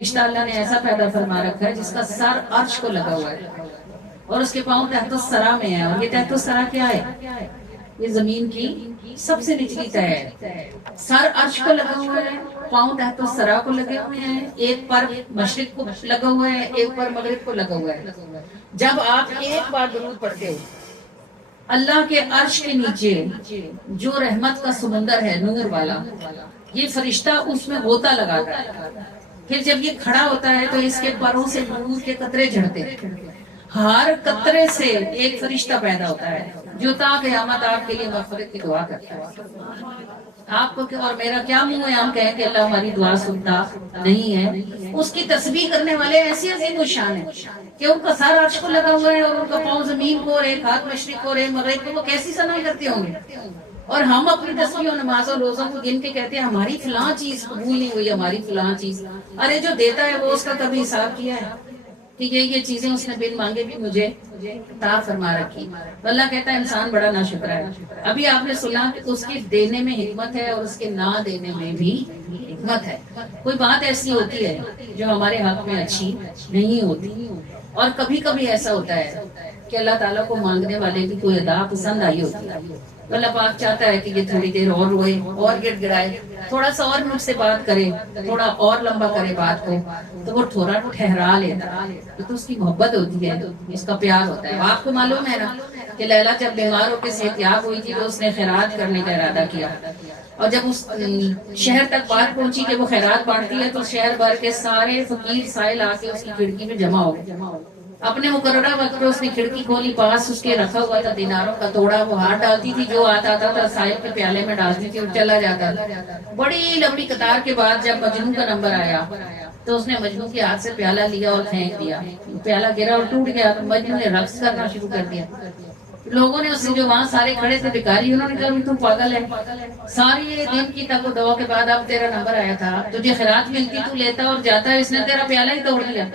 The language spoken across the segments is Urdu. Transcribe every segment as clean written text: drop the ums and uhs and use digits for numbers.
فرشتہ اللہ نے ایسا پیدا فرما رکھا ہے جس کا سر عرش کو لگا ہوا ہے اور اس کے پاؤں تحت الثری میں ہے. اور یہ تحت الثری کیا ہے؟ یہ زمین کی سب سے نچلی تہ ہے. سر عرش کو لگا ہوا ہے، پاؤں تحت الثری کو لگے ہوئے ہیں، ایک پر مشرق کو لگا ہوا ہے، ایک پر مغرب کو لگا ہوا ہے. جب آپ ایک بار درود پڑھتے ہو، اللہ کے عرش کے نیچے جو رحمت کا سمندر ہے نور والا، یہ فرشتہ اس میں غوطہ لگاتا ہے. پھر جب یہ کھڑا ہوتا ہے تو اس کے پروں سے نور کے قطرے جھڑتے ہیں. ہر قطرے سے ایک فرشتہ پیدا ہوتا ہے جو تا قیامت آپ کے لیے مغفرت کی دعا کرتا ہے. آپ کو اور میرا کیا منہ ہے ہم کہیں کہ اللہ ہماری دعا سنتا نہیں ہے. اس کی تسبیح کرنے والے ایسی عظیم الشان ہیں کہ ان کا سر عرش کو لگا ہوا ہے اور ان کا پاؤں زمین کو اور ایک ہاتھ مشرق کو اور ایک مغرب کو. وہ کیسی ثنا کرتے ہوں گے؟ اور ہم اپنی تسبیح و نماز اور روزوں کو گن کے کہتے ہیں ہماری فلاں چیز قبول نہیں ہوئی، ہماری فلاں چیز. ارے جو دیتا ہے وہ اس کا کبھی حساب کیا ہے؟ ٹھیک ہے، یہ چیزیں اس نے بن مانگے بھی مجھے عطا فرما رکھی. اللہ کہتا ہے انسان بڑا ناشکر ہے. ابھی آپ نے سنا کہ اس کے دینے میں حکمت ہے اور اس کے نہ دینے میں بھی حکمت ہے. کوئی بات ایسی ہوتی ہے جو ہمارے حق میں اچھی نہیں ہوتی، اور کبھی کبھی ایسا ہوتا ہے کہ اللہ تعالیٰ کو مانگنے والے کی کوئی ادا پسند آئی ہوتی ہے. اللہ پاک چاہتا ہے کہ یہ تھوڑی دیر اور روئے اور گڑ گڑائے، تھوڑا سا اور مجھ سے بات کرے، تھوڑا اور لمبا کرے بات کو، تو وہ تھوڑا ٹھہرا لیتا ہے. تو اس کی محبت ہوتی ہے، اس کا پیار ہوتا ہے. آپ کو معلوم ہے نا کہ لیلا جب بیمار ہو کے صحت یاب ہوئی تھی تو اس نے خیرات کرنے کا ارادہ کیا، اور جب اس شہر تک بات پہنچی کہ وہ خیرات بانٹتی ہے تو شہر بھر کے سارے فقیر سائل آ کے اس کی کھڑکی میں جمع ہو گئے. اپنے مقررہ وقت پہ اس نے کھڑکی کھولی، پاس اس کے رکھا ہوا تھا دیناروں کا توڑا، وہ ہاتھ ڈالتی تھی، جو آتا تھا سائل کے پیالے میں ڈالتی تھی اور چلا جاتا تھا. بڑی لمبی قطار کے بعد جب مجنوں کا نمبر آیا تو اس نے مجنوں کے ہاتھ سے پیالہ لیا اور پھینک دیا. پیالہ گرا اور ٹوٹ گیا تو مجنوں نے رقص کرنا شروع کر دیا. لوگوں نے اس سے جو وہاں سارے کھڑے تھے بھکاری، انہوں نے کہا تم پاگل ہے، ساری دن کی تک و دوا کے بعد اب تیرا نمبر آیا تھا، تجھے خیرات ملتی تو لیتا اور جاتا، اس نے تیرا پیالہ ہی توڑ دیا.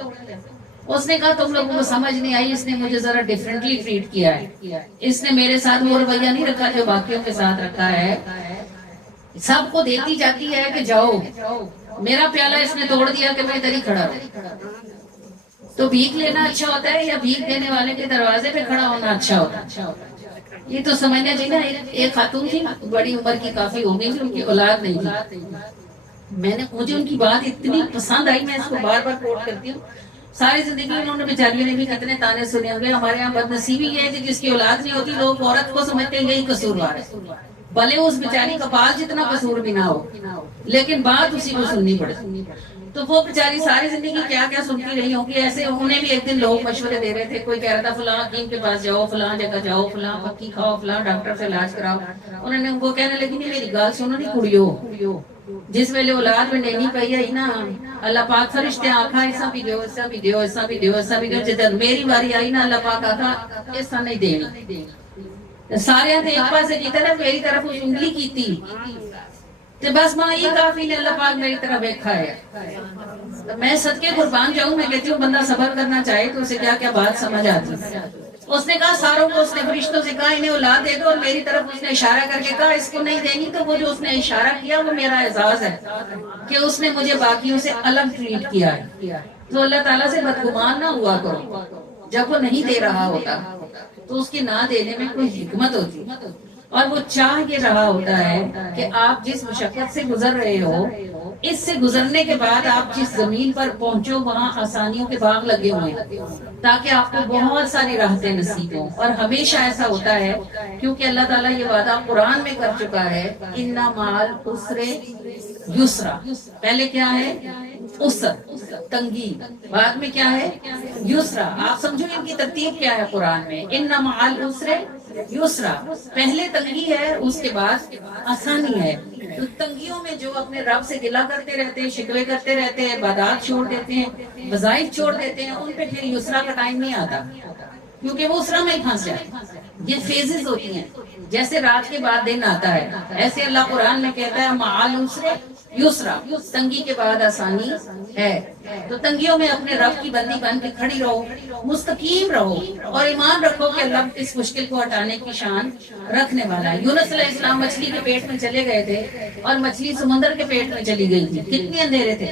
اس نے کہا تم لوگوں کو سمجھ نہیں آئی، اس نے مجھے ذرا ڈیفرنٹلی ٹریٹ کیا ہے، اس نے میرے ساتھ وہ رویہ نہیں رکھا جو باقیوں کے ساتھ رکھا ہے. سب کو دیتی جاتی ہے کہ جاؤ، میرا پیالہ اس نے توڑ دیا کہ میں ادھر ہی کھڑا رہوں. تو بھیک لینا اچھا ہوتا ہے یا بھیک دینے والے کے دروازے پہ کھڑا ہونا اچھا ہوتا ہے؟ یہ تو سمجھنا چاہیے نا. ایک خاتون تھی بڑی عمر کی، کافی ہو گئی تھی، ان کی اولاد نہیں تھی. مجھے ان کی بات اتنی پسند آئی، میں اس کو بار بار کوٹ کرتی ہوں. ساری زندگی انہوں نے بیچاریوں نے بھی کتنے تانے سنے ہوں گے. ہمارے یہاں بد نصیبی یہ ہے کہ جس کی اولاد نہیں ہوتی لوگ عورت کو سمجھتے ہیں یہی قصوروار ہے، بھلے اس بیچاری کا بال جتنا قصور بھی نہ ہو، لیکن بات اسی کو سننی پڑتی. تو وہ بیچاری ساری زندگی کیا کیا سنتی رہی ہوگی. ایسے انہیں بھی ایک دن لوگ مشورے دے رہے تھے، کوئی کہہ رہا تھا فلاں حکیم کے پاس جاؤ، فلاں جگہ جاؤ، فلاں پکی کھاؤ، فلاں ڈاکٹر سے علاج کراؤ. انہوں نے وہ کہنے لگی نہیں میری گال سنو نہیں کڑیو، جس ویلے اولاد میں نہیں پئی ہے نا اللہ پاک فرشتے آکھا ایسا بھی دیو، ایسا بھی دیو، ایسا بھی دیو، ایسا بھی دیو. جدھر میری باری آئی نا اللہ پاک آکھا ایسا نہیں دینی. سارے ایک پاسے کی طرف میری طرف اس انگلی کی تھی تو بس ماں یہ کافی نے اللہ پاک میری طرف دیکھا ہے. میں صدقے قربان جاؤں، میں کہتی ہوں بندہ صبر کرنا چاہے تو اسے کیا کیا بات سمجھ آتی. اس نے کہا ساروں کو، اس نے فرشتوں سے کہا انہیں اولاد دے دو، اور میری طرف اس نے اشارہ کر کے کہا اس کو نہیں دینی. تو وہ جو اس نے اشارہ کیا وہ میرا اعزاز ہے کہ اس نے مجھے باقیوں سے الگ ٹریٹ کیا ہے. تو اللہ تعالیٰ سے بدگمان نہ ہوا کرو جب وہ نہیں دے رہا ہوتا، تو اس کے نہ دینے میں کوئی حکمت ہوتی. اور وہ چاہ یہ رہا ہوتا ہے کہ آپ جس مشقت سے گزر رہے ہو، اس سے گزرنے کے بعد آپ جس زمین پر پہنچو وہاں آسانیوں کے باغ لگے ہوئے ہیں تاکہ آپ کو بہت ساری راحتیں نصیب ہوں. اور ہمیشہ ایسا ہوتا ہے کیونکہ اللہ تعالیٰ یہ وعدہ قرآن میں کر چکا ہے، ان مع العسر یسرا. پہلے کیا ہے؟ عسر تنگی، بعد میں کیا ہے؟ یسرا. آپ سمجھو ان کی ترتیب کیا ہے قرآن میں. ان مع العسر یسرا، پہلے تنگی ہے اس کے بعد آسانی ہے. تو تنگیوں میں جو اپنے رب سے گلہ کرتے رہتے ہیں، شکوے کرتے رہتے ہیں، عبادات چھوڑ دیتے ہیں، وظائف چھوڑ دیتے ہیں، ان پہ پھر یسرا کا ٹائم نہیں آتا کیونکہ وہ اسرا میں ہی پھنس جائے. یہ فیزز ہوتی ہیں، جیسے رات کے بعد دن آتا ہے ایسے اللہ قرآن میں کہتا ہے مع العسر یسرا، تنگی کے بعد آسانی ہے. تو تنگیوں میں اپنے رب کی بندی بن کے کھڑی رہو، مستقیم رہو اور ایمان رکھو کہ اللہ اس مشکل کو ہٹانے کی شان رکھنے والا ہے. یونس علیہ السلام مچھلی کے پیٹ میں چلے گئے تھے اور مچھلی سمندر کے پیٹ میں چلی گئی تھی. کتنے اندھیرے تھے.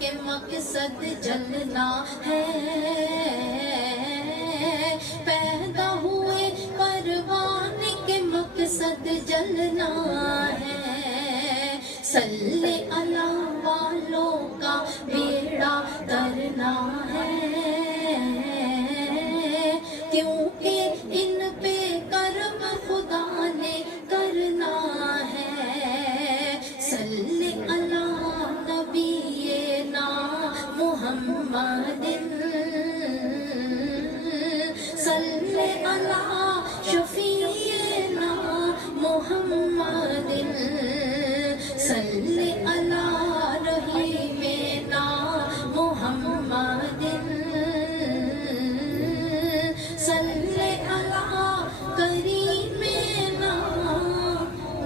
کے مقصد جلنا ہے، پیدا ہوئے پروانے کے مقصد جلنا ہے، صلی اللہ والوں کا بیڑا ترنا ہے، کیونکہ ان پہ کرم خدا نے کرنا ہے، صلی اللہ نبینا محمد، صلی اللہ شفیعنا محمد، صلی اللہ رحیمنا محمد، صلی اللہ کریمنا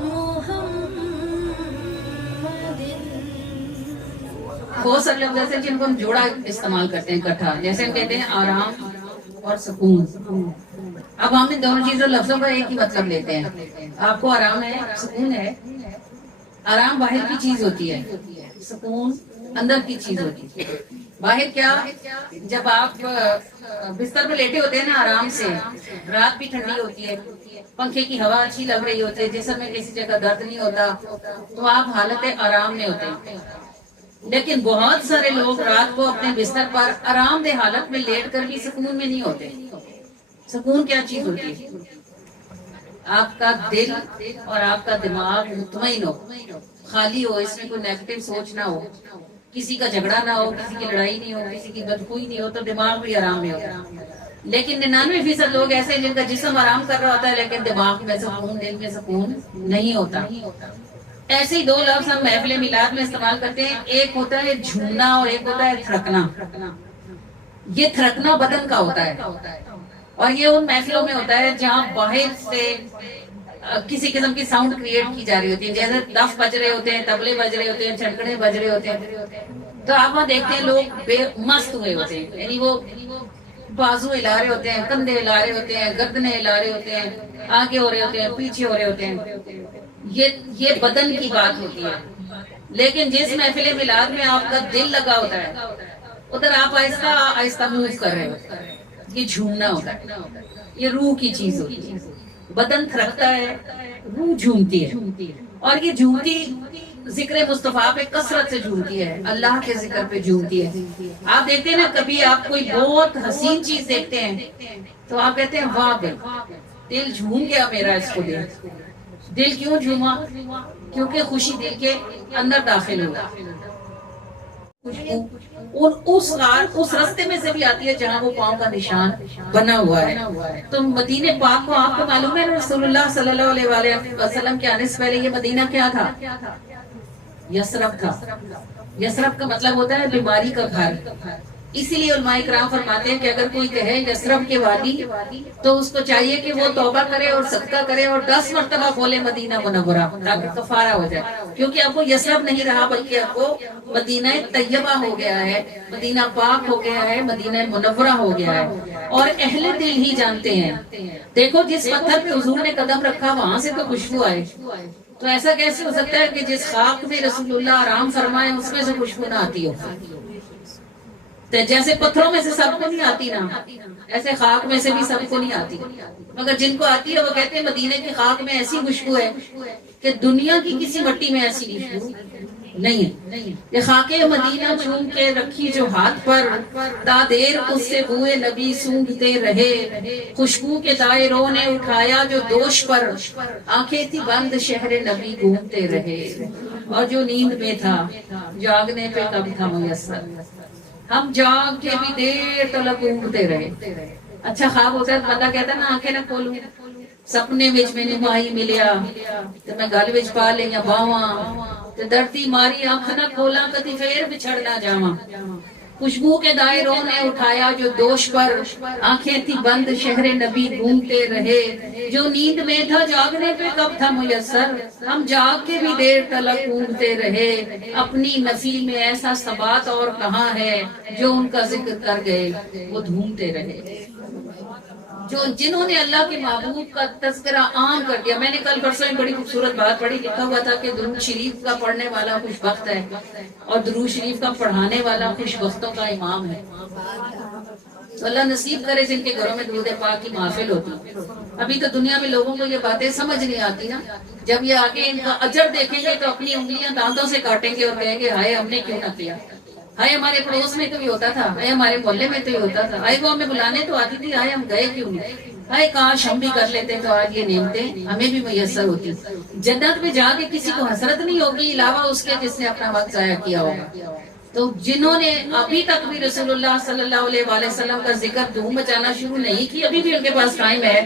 محمد۔ بہت سارے لفظ ایسے جن کو ہم جوڑا استعمال کرتے ہیں اکٹھا، جیسے ہم کہتے ہیں آرام اور سکون۔ اب ہم ان دونوں چیزوں لفظوں کا ایک ہی مطلب لیتے ہیں۔ آپ کو آرام ہے، سکون ہے۔ آرام باہر کی چیز ہوتی ہے، سکون اندر کی چیز ہوتی ہے۔ باہر کیا؟ جب آپ بستر پہ لیٹے ہوتے ہیں نا آرام سے، رات بھی ٹھنڈی ہوتی ہے، پنکھے کی ہوا اچھی لگ رہی ہوتی ہے، جسم میں کسی جگہ درد نہیں ہوتا، تو آپ حالت آرام میں ہوتے ہیں۔ لیکن بہت سارے لوگ رات کو اپنے بستر پر آرام دہ حالت میں لیٹ کر بھی سکون میں نہیں ہوتے۔ سکون کیا چیز ہوتی ہے؟ آپ کا دل اور آپ کا دماغ مطمئن ہو، خالی ہو، اس میں کوئی نیگیٹو سوچ نہ ہو، کسی کا جھگڑا نہ ہو، کسی کی لڑائی نہیں ہو، کسی کی بدخوئی نہیں ہو، تو دماغ بھی آرام میں ہوتا ہے۔ لیکن 99% لوگ ایسے ہیں جن کا جسم آرام کر رہا ہوتا ہے لیکن دماغ میں سکون، دل میں سکون نہیں ہوتا۔ ایسے ہی دو لفظ ہم محفل میلاد میں استعمال کرتے ہیں، ایک ہوتا ہے جھومنا اور ایک ہوتا ہے تھرکنا۔ یہ تھرکنا بدن کا ہوتا ہے، اور یہ ان محفلوں میں ہوتا ہے جہاں باہر سے کسی قسم کی ساؤنڈ کریٹ کی جا رہی ہوتی ہے، جیسے دف بج رہے ہوتے ہیں، طبلے بج رہے ہوتے ہیں، چھڑکنے بج رہے ہوتے ہیں، تو آپ وہاں دیکھتے ہیں لوگ بے مست ہوئے ہوتے ہیں، یعنی وہ بازو ہلا رہے ہوتے ہیں، کندھے ہلا رہے ہوتے ہیں، گردنیں ہلا رہے ہوتے ہیں، آگے ہو رہے ہوتے ہیں، پیچھے ہو رہے ہوتے ہیں، یہ بدن کی بات ہوتی ہے۔ لیکن جس محفل میلاد میں آپ کا دل لگا ہوتا ہے، ادھر آپ آہستہ آہستہ موو کر رہے ہوتے ہیں، یہ جھومنا ہوتا ہے، یہ روح کی چیز ہوتی ہے۔ بدن تھرکتا ہے، روح جھومتی ہے، اور یہ جھومتی ذکر مصطفیٰ پہ کثرت سے جھومتی ہے، اللہ کے ذکر پہ جھومتی ہے۔ آپ دیکھتے ہیں نا، کبھی آپ کوئی بہت حسین چیز دیکھتے ہیں تو آپ کہتے ہیں واہ بھائی، دل جھوم گیا میرا اس کو دیکھ۔ دل کیوں جھوما؟ کیونکہ خوشی دل کے اندر داخل ہوا۔ اس راستے میں سے بھی آتی ہے جہاں وہ پاؤں کا نشان بنا ہوا ہے۔ تو مدینہ پاک کو آپ کو معلوم ہے رسول اللہ صلی اللہ علیہ وآلہ وسلم کے آنے سے پہلے یہ مدینہ کیا تھا؟ یثرب تھا۔ یثرب کا مطلب ہوتا ہے بیماری کا گھر۔ اسی لیے علماء کرام فرماتے ہیں کہ اگر کوئی کہے یثرب کے وادی، تو اس کو چاہیے کہ وہ توبہ کرے اور صدقہ کرے اور 10 مرتبہ بولے مدینہ منورہ، تاکہ کفارہ ہو جائے، کیونکہ اب وہ یثرب نہیں رہا بلکہ اب وہ مدینہ طیبہ ہو گیا ہے، مدینہ پاک ہو گیا ہے، مدینہ منورہ ہو گیا ہے، اور اہل دل ہی جانتے ہیں۔ دیکھو جس پتھر پہ حضور نے قدم رکھا وہاں سے تو خوشبو آئے، تو ایسا کیسے ہو سکتا ہے کہ جس خاک میں رسول اللہ آرام فرمائے اس میں سے خوشبو نہ آتی ہو؟ جیسے پتھروں میں سے سب کو نہیں آتی نا، ایسے خاک میں سے بھی سب کو نہیں آتی، مگر جن کو آتی ہے وہ کہتے ہیں مدینے کی خاک میں ایسی خوشبو ہے کہ دنیا کی کسی مٹی میں ایسی خوشبو نہیں ہے۔ یہ خاک مدینہ چوم کے رکھی جو ہاتھ پر، دادیر اس سے بوئے نبی سونگھتے رہے، خوشبو کے دائروں نے اٹھایا جو دوش پر، آنکھیں تھی بند شہر نبی گھومتے رہے، اور جو نیند میں تھا جاگنے پہ کب تھا میسر، ہم جاگ کے بھی دیر تلک اونگتے رہے۔ اچھا خواب ہوتا ہے بندہ کہتا ہے نا آنکھیں نہ کھولوں، سپنے وچ میں ماہی ملیا تے میں گل وچ پا لئیاں باواں تے دردی ماری اکھ نہ کھولاں کدی پھر بچھڑ نہ جاواں۔ خوشبو کے دائروں نے اٹھایا جو دوش پر، آنکھیں تھی بند شہر نبی گھومتے رہے، جو نیند میں تھا جاگنے پہ کب تھا میسر، ہم جاگ کے بھی دیر تلک گھومتے رہے، اپنی نفی میں ایسا ثبات اور کہاں ہے، جو ان کا ذکر کر گئے وہ ڈھونڈتے رہے۔ جنہوں نے اللہ کے محبوب کا تذکرہ عام کر دیا، میں نے کل پرسوں ایک بڑی خوبصورت بات پڑھی، لکھا ہوا تھا کہ درود شریف کا پڑھنے والا خوش بخت ہے اور درود شریف کا پڑھانے والا خوش بختوں کا امام ہے۔ تو اللہ نصیب کرے جن کے گھروں میں درود پاک کی محفل ہوتی۔ ابھی تو دنیا میں لوگوں کو یہ باتیں سمجھ نہیں آتی نا، جب یہ آگے ان کا اجر دیکھیں گے تو اپنی انگلیاں دانتوں سے کاٹیں گے اور کہیں گے ہائے ہم نے کیوں نہ کیا، ہائے ہمارے پڑوس میں تو بھی ہوتا تھا، ہائے ہمارے محلے میں تو بھی ہوتا تھا، ہائے وہ ہمیں بلانے تو آتی تھی، ہائے ہم گئے کیوں نہیں، ہائے کاش ہم بھی کر لیتے تو آج یہ نعمتیں ہمیں بھی میسر ہوتی۔ جنت میں جا کے کسی کو حسرت نہیں ہوگی علاوہ اس کے جس نے اپنا وقت ضائع کیا ہوگا۔ تو جنہوں نے ابھی تک بھی رسول اللہ صلی اللہ علیہ وآلہ وسلم کا ذکر دھوم مچانا شروع نہیں کی، ابھی بھی ان کے پاس ٹائم ہے،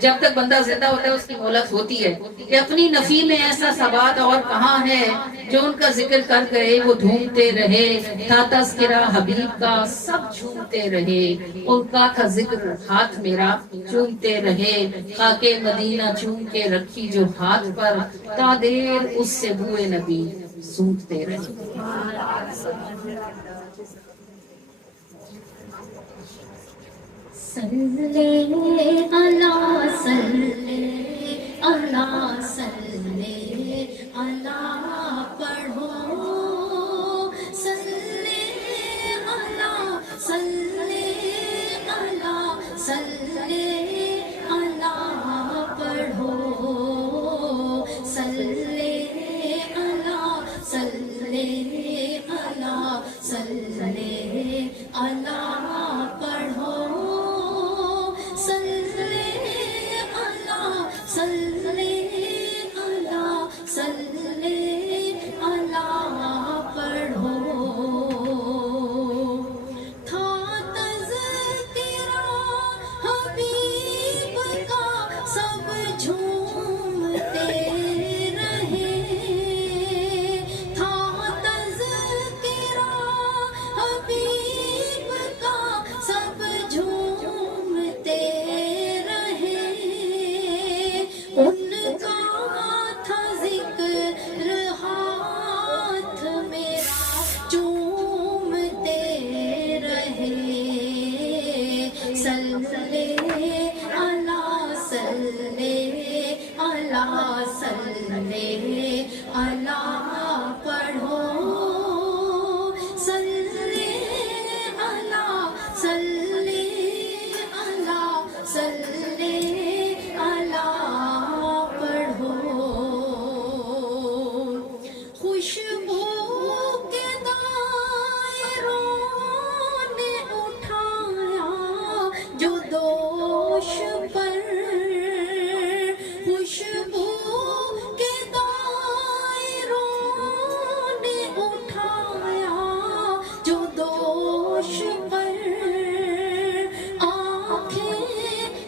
جب تک بندہ زندہ ہوتا ہے اس کی مہلت ہوتی ہے، کہ اپنی نفی میں ایسا ثبات اور کہاں ہے جو ان کا ذکر کر گئے وہ ڈھونڈتے رہے، تھا تذکرہ حبیب کا سب جھومتے رہے، ان کا تھا ذکر ہاتھ میرا چومتے رہے، خاک مدینہ چوم کے رکھی جو ہاتھ پر، تا دیر اس سے بوئے نبی سونگتے رہے۔ صلی اللہ صلی اللہ صلی اللہ پڑھو، صلی اللہ صلی اللہ صلی اللہ پڑھو، صلی اللہ صلی اللہ صلی اللہ پڑھو، صلی اللہ صلی اللہ صلی اللہ پڑھو۔ تھا تذکرہ حبیب کا سب جھومتے رہے، تھا تذکرہ حبیب کا سب جھومتے رہے، ان کا تھا ذکر ہاتھ میرا چومتے رہے، صلی اللہ صلی اللہ صلی اللہ پڑھو، صلی اللہ صلی اللہ صلی اللہ پڑھو۔ خوشبو کے دائروں نے اٹھایا جو دوش پر، خوشبو کے دائروں نے اٹھایا جو دوش پر، آنکھیں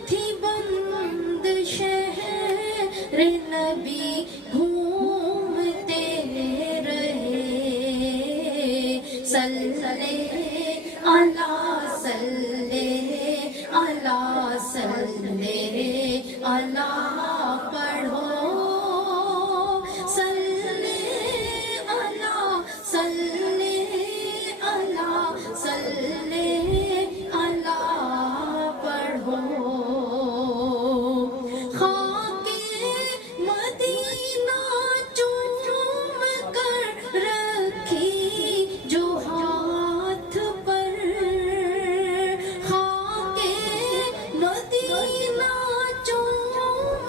تھی بند شہر نبی گھومتے رہے، صلی اللہ صلی اللہ صلی اللہ پڑھو، صلی اللہ صلی اللہ صلی اللہ پڑھو۔ خاک مدینہ چوم کر رکھی جو ہاتھ پر، خاک مدینہ چوم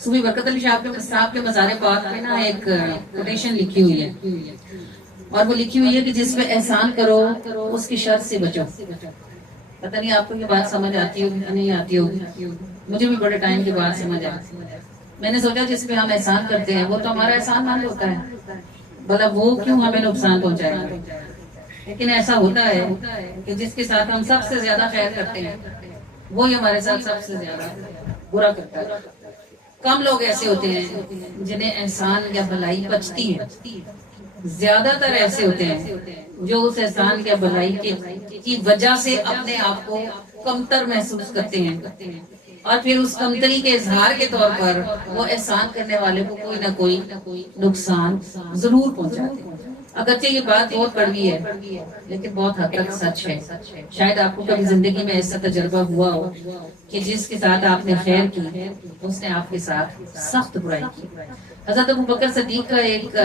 صوفی برکت علی صاحب کے مزار پاک میں نا ایک کوٹیشن لکھی ہوئی ہے، اور وہ لکھی ہوئی ہے کہ جس پہ احسان کرو اس کی شر سے بچو. پتہ نہیں آپ کو یہ بات سمجھ آتی ہوگی یا نہیں آتی ہوگی، مجھے بھی بڑے ٹائم کے بعد سمجھ آئی. میں نے سوچا جس پہ ہم احسان کرتے ہیں وہ تو ہمارا احسان مند ہوتا ہے، بھلا وہ کیوں ہمیں نقصان پہنچائے گا. لیکن ایسا ہوتا ہے کہ جس کے ساتھ ہم سب سے زیادہ خیر کرتے ہیں وہی ہمارے ساتھ سب سے زیادہ برا کرتا ہے. کم لوگ ایسے ہوتے ہیں جنہیں احسان یا بھلائی بچتی ہے، زیادہ تر ایسے ہوتے ہیں جو اس احسان یا بھلائی کی وجہ سے اپنے آپ کو کمتر محسوس کرتے ہیں، اور پھر اس کمتری کے اظہار کے طور پر وہ احسان کرنے والے کو کوئی نہ کوئی نقصان ضرور پہنچاتے ہیں. اگرچہ یہ بات بہت کڑوی ہے لیکن بہت حد تک سچ ہے. شاید آپ کو کبھی زندگی میں ایسا تجربہ ہوا ہو کہ جس کے ساتھ آپ نے خیر کی اس نے آپ کے ساتھ سخت برائی کی. حضرت ابو بکر صدیق کا ایک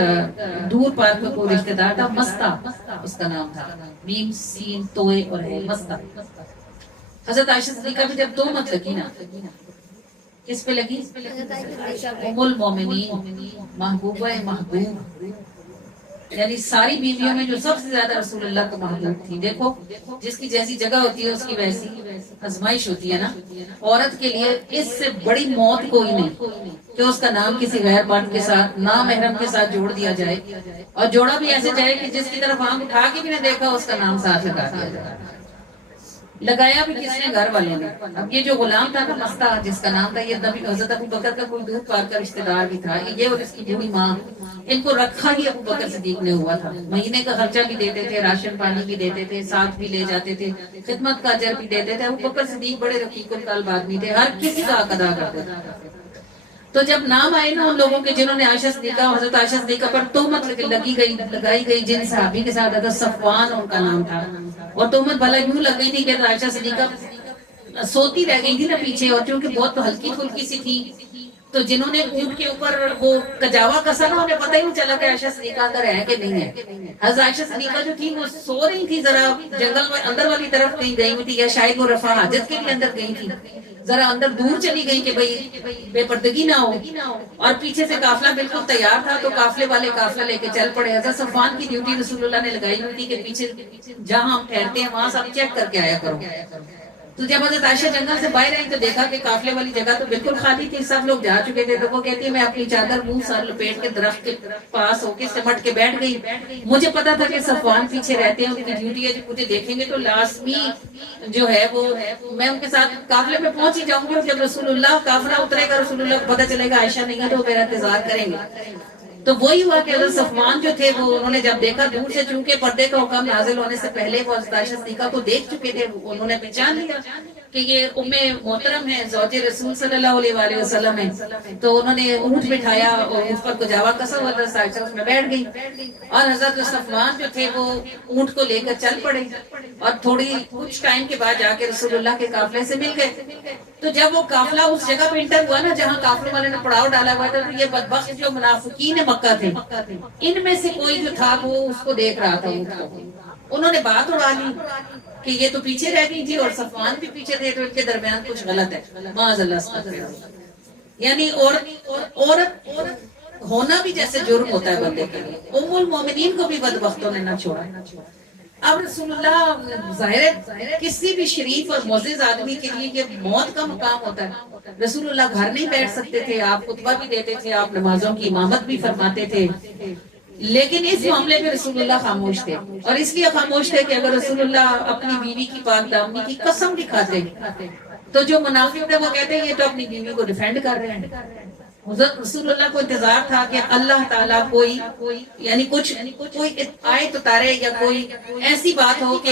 دور پار کا کوئی رشتہ دار تھا، مستہ اس کا نام تھا، میم سین توئے اور ہے مستہ. حضرت عائشہ صدیقہ بھی جب تہمت لگی نا، کس پہ لگی؟ ام المومنین، محبوبہ محبوب، یعنی ساری بیویوں میں جو سب سے زیادہ رسول اللہ کا محبوب تھی. دیکھو جس کی جیسی جگہ ہوتی ہے اس کی ویسی آزمائش ہوتی ہے نا. عورت کے لیے اس سے بڑی موت کوئی نہیں کہ اس کا نام کسی غیر مرد کے ساتھ نامحرم کے ساتھ جوڑ دیا جائے، اور جوڑا بھی ایسے جائے کہ جس کی طرف آنکھ اٹھا کے بھی نہ دیکھا اس کا نام ساتھ لگا دیا جائے. لگایا بھی کس نے؟ گھر والوں نے. اب یہ جو غلام تھا نا مستہ جس کا نام تھا، یہ نبی حضرت ابو بکر کا کوئی دور پار کا رشتہ دار بھی تھا. یہ اور اس کی بوڑھی ماں، ان کو رکھا ہی ابو بکر صدیق نے ہوا تھا. مہینے کا خرچہ بھی دیتے تھے، راشن پانی بھی دیتے تھے، ساتھ بھی لے جاتے تھے، خدمت کا اجر بھی دیتے تھے. ابو بکر صدیق بڑے رقیق القلب آدمی تھے، ہر کسی کا حق ادا کرتے تھے. تو جب نام آئے نا ان لوگوں کے جنہوں نے عائشہ صدیقہ اور حضرت عائشہ صدیقہ پر تہمت لگائی گئی جن صحابی کے ساتھ حضرت صفوان ان کا نام تھا، اور تہمت بھلا یوں لگ گئی تھی کہ عائشہ صدیقہ سوتی رہ گئی تھی نا پیچھے، اور چونکہ بہت ہلکی پھلکی سی تھی تو جنہوں نے اونٹ کے اوپر وہ کجاوا کسا نا انہیں پتہ ہی نہیں چلا کہ عائشہ صدیقہ اندر ہے کہ نہیں ہے. حضرت عائشہ صدیقہ جو تھی وہ سو رہی تھی، ذرا جنگل میں اندر والی طرف کہیں گئی ہوئی تھی، یا شاید وہ رفع حاجت کے لیے اندر گئی تھی، ذرا اندر دور چلی گئی کہ بھئی بے پردگی نہ ہو. اور پیچھے سے قافلہ بالکل تیار تھا تو قافلے والے قافلہ لے کے چل پڑے. حضرت صفوان کی ڈیوٹی رسول اللہ نے لگائی ہوئی تھی کہ پیچھے جہاں ہم ٹھہرتے ہیں وہاں سب چیک کر کے آیا کرو. تو جب حضرت عائشہ جنگل سے باہر آئی تو دیکھا کہ قافلے والی جگہ تو بالکل خالی تھی، سب لوگ جا چکے تھے. تو وہ کہتی ہے میں اپنی چادر منہ سر لپیٹ کے درخت کے پاس ہو کے سمٹ کے بیٹھ گئی. مجھے پتا تھا کہ صفوان پیچھے رہتے ہیں، ان کی ڈیوٹی ہے، جو مجھے دیکھیں گے تو لازمی جو ہے وہ میں ان کے ساتھ قافلے میں پہنچ ہی جاؤں گی. اور جب رسول اللہ قافلہ اترے گا رسول اللہ کو پتہ چلے گا عائشہ نہیں ہے تو میرا انتظار کریں گے. تو وہی ہوا کہ حضرت صفوان جو تھے وہ انہوں نے جب دیکھا دور سے، چونکہ پردے کا حکم نازل ہونے سے پہلے وہ حضرت عائشہ صدیقہ کو دیکھ چکے تھے، انہوں نے پہچان لیا کہ یہ ام محترم ہے، زوج رسول صلی اللہ علیہ وآلہ وسلم ہے. تو انہوں نے اونٹ بٹھایا اور اونٹ پر کجاوا کسا ہوا تھا، عائشہ اس میں بیٹھ گئی، اور حضرت صفوان جو تھے وہ اونٹ کو لے کر چل پڑے. اور تھوڑی کچھ ٹائم کے بعد جا کے رسول اللہ کے قافلے سے مل گئے. تو جب وہ قافلہ اس جگہ پہ انٹر ہوا نا جہاں قافلے والے نے پڑاؤ ڈالا ہوا تھا، تو یہ بدبخت جو منافقین مکہ تھے ان میں سے کوئی جو تھا وہ اس کو دیکھ رہا تھا اونٹ کو. انہوں نے بات اڑا لی کہ یہ تو پیچھے رہ گئی تھی اور صفوان بھی پیچھے تھے، تو ان کے درمیان کچھ غلط ہے. معاذ اللہ استغفر اللہ. یعنی عورت ہونا بھی جیسے جرم ہوتا ہے بندے کے لیے. ام المومنین کو بھی بدبختوں نے نہ چھوڑا. اب رسول اللہ ظاہر کسی بھی شریف اور معزز آدمی کے لیے یہ موت کا مقام ہوتا ہے. رسول اللہ گھر نہیں بیٹھ سکتے تھے، آپ خطبہ بھی دیتے تھے، آپ نمازوں کی امامت بھی فرماتے تھے، لیکن اس معاملے میں رسول اللہ خاموش تھے. اور اس لیے خاموش تھے کہ اگر رسول اللہ اپنی بیوی کی پاک دامنی کی قسم دکھاتے تو جو منافق تھے وہ کہتے ہیں یہ تو اپنی بیوی کو ڈیفینڈ کر رہے ہیں. حضرت رسول اللہ کو انتظار تھا کہ اللہ تعالیٰ کوئی آیت اتارے یا کوئی ایسی بات ہو کہ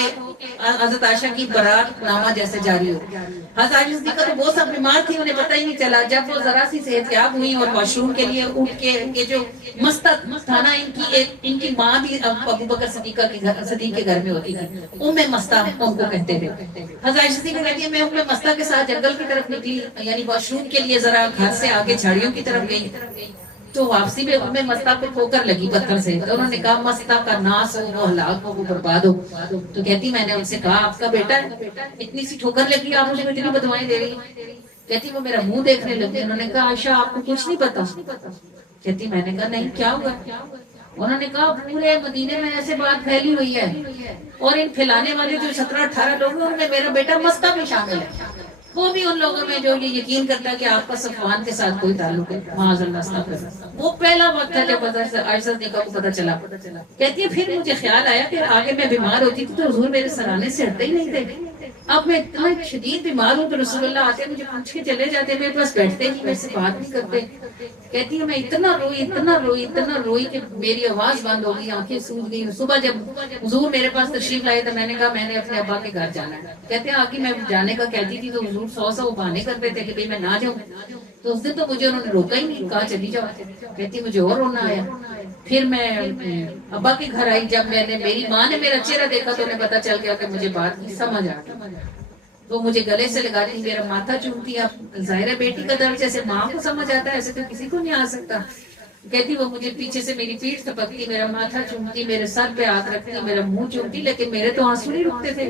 حضرت عائشہ کی برات نامہ جیسے جاری ہو. حضرت عائشہ صدیقہ تو وہ سب بیمار تھی، انہیں پتہ ہی نہیں چلا. جب وہ ذرا سی صحت یاب ہوئی اور واش روم کے لیے اٹھ کے یہ جو مستق تھا نا ان کی ماں بھی ابو بکر صدیق کے گھر میں ہوتی تھی، ام مستہ ان کو کہتے تھے. حضرت عائشہ صدیقہ کہتی ہے میں ام مستہ کے ساتھ جنگل کی طرف نکلی، یعنی واش روم کے لیے ذرا گھر سے آگے جھاڑیوں کی طرف گئی. تو واپسی میں ام مستہ کو ٹھوکر لگی پتھر سے. تو انہوں نے کہا مستہ کا ناس ہو، وہ ہلاک ہو، وہ برباد ہو. تو کہتی میں نے ان سے کہا آپ کا بیٹا ہے، اتنی سی ٹھوکر لگی، آپ مجھے اتنی بدوائیں دے رہی. کہتی وہ میرا منہ دیکھنے لگی. انہوں نے کہا عائشہ آپ کو کچھ نہیں پتا؟ کہتی میں نے کہا نہیں کیا ہوا؟ انہوں نے کہا پورے مدینے میں ایسے بات پھیلی ہوئی ہے اور ان پھیلانے والے جو 17-18 لوگ ہیں ان میں میرا بیٹا مستہ بھی شامل ہے. وہ بھی ان لوگوں میں جو یہ یقین کرتا ہے کہ آپ کا صفوان کے ساتھ کوئی تعلق ہے. معاذ اللہ استغفر. وہ پہلا وقت ہے جب عائشہ صدیقہ کو پتہ چلا. کہتی ہے پھر مجھے خیال آیا کہ آگے میں بیمار ہوتی تھی تو حضور میرے سرانے سے ہٹتے ہی نہیں تھے. اب میں اتنا شدید بیمار ہوں تو رسول اللہ آتے مجھے پوچھ کے چلے جاتے, میرے پاس بیٹھتے ہی میرے سے بات نہیں کرتے. کہتی ہے میں اتنا روئی کہ میری آواز بند ہو گئی, آنکھیں سوج گئی. صبح جب حضور میرے پاس تشریف لائے تو میں نے کہا میں نے اپنے ابا کے گھر جانا ہے. کہتے ہیں آگے میں جانے کا کہتی تھی تو حضور 100 بہانے کرتے تھے کہ میں نہ جاؤں. تو اس دن تو مجھے انہوں نے روکا ہی نہیں, کہا چلی جاؤ. کہتی مجھے اور رونا آیا. پھر میں ابا کے گھر آئی, جب میں نے میری ماں نے میرا چہرہ دیکھا تو انہیں پتا چل گیا کہ مجھے بات کی سمجھ آ گئی. تو مجھے گلے سے لگاتی, میرا ماتھا چومتی. اب ظاہر ہے بیٹی کا درد جیسے ماں کو سمجھ آتا ہے ایسے تو کسی کو نہیں آ سکتا. کہتی وہ مجھے پیچھے سے میری پیٹھ تھپکتی, میرا ماتھا چومتی, میرے سر پہ ہاتھ رکھتی, میرا منہ چومتی, لیکن میرے تو آنسو نہیں رکتے تھے.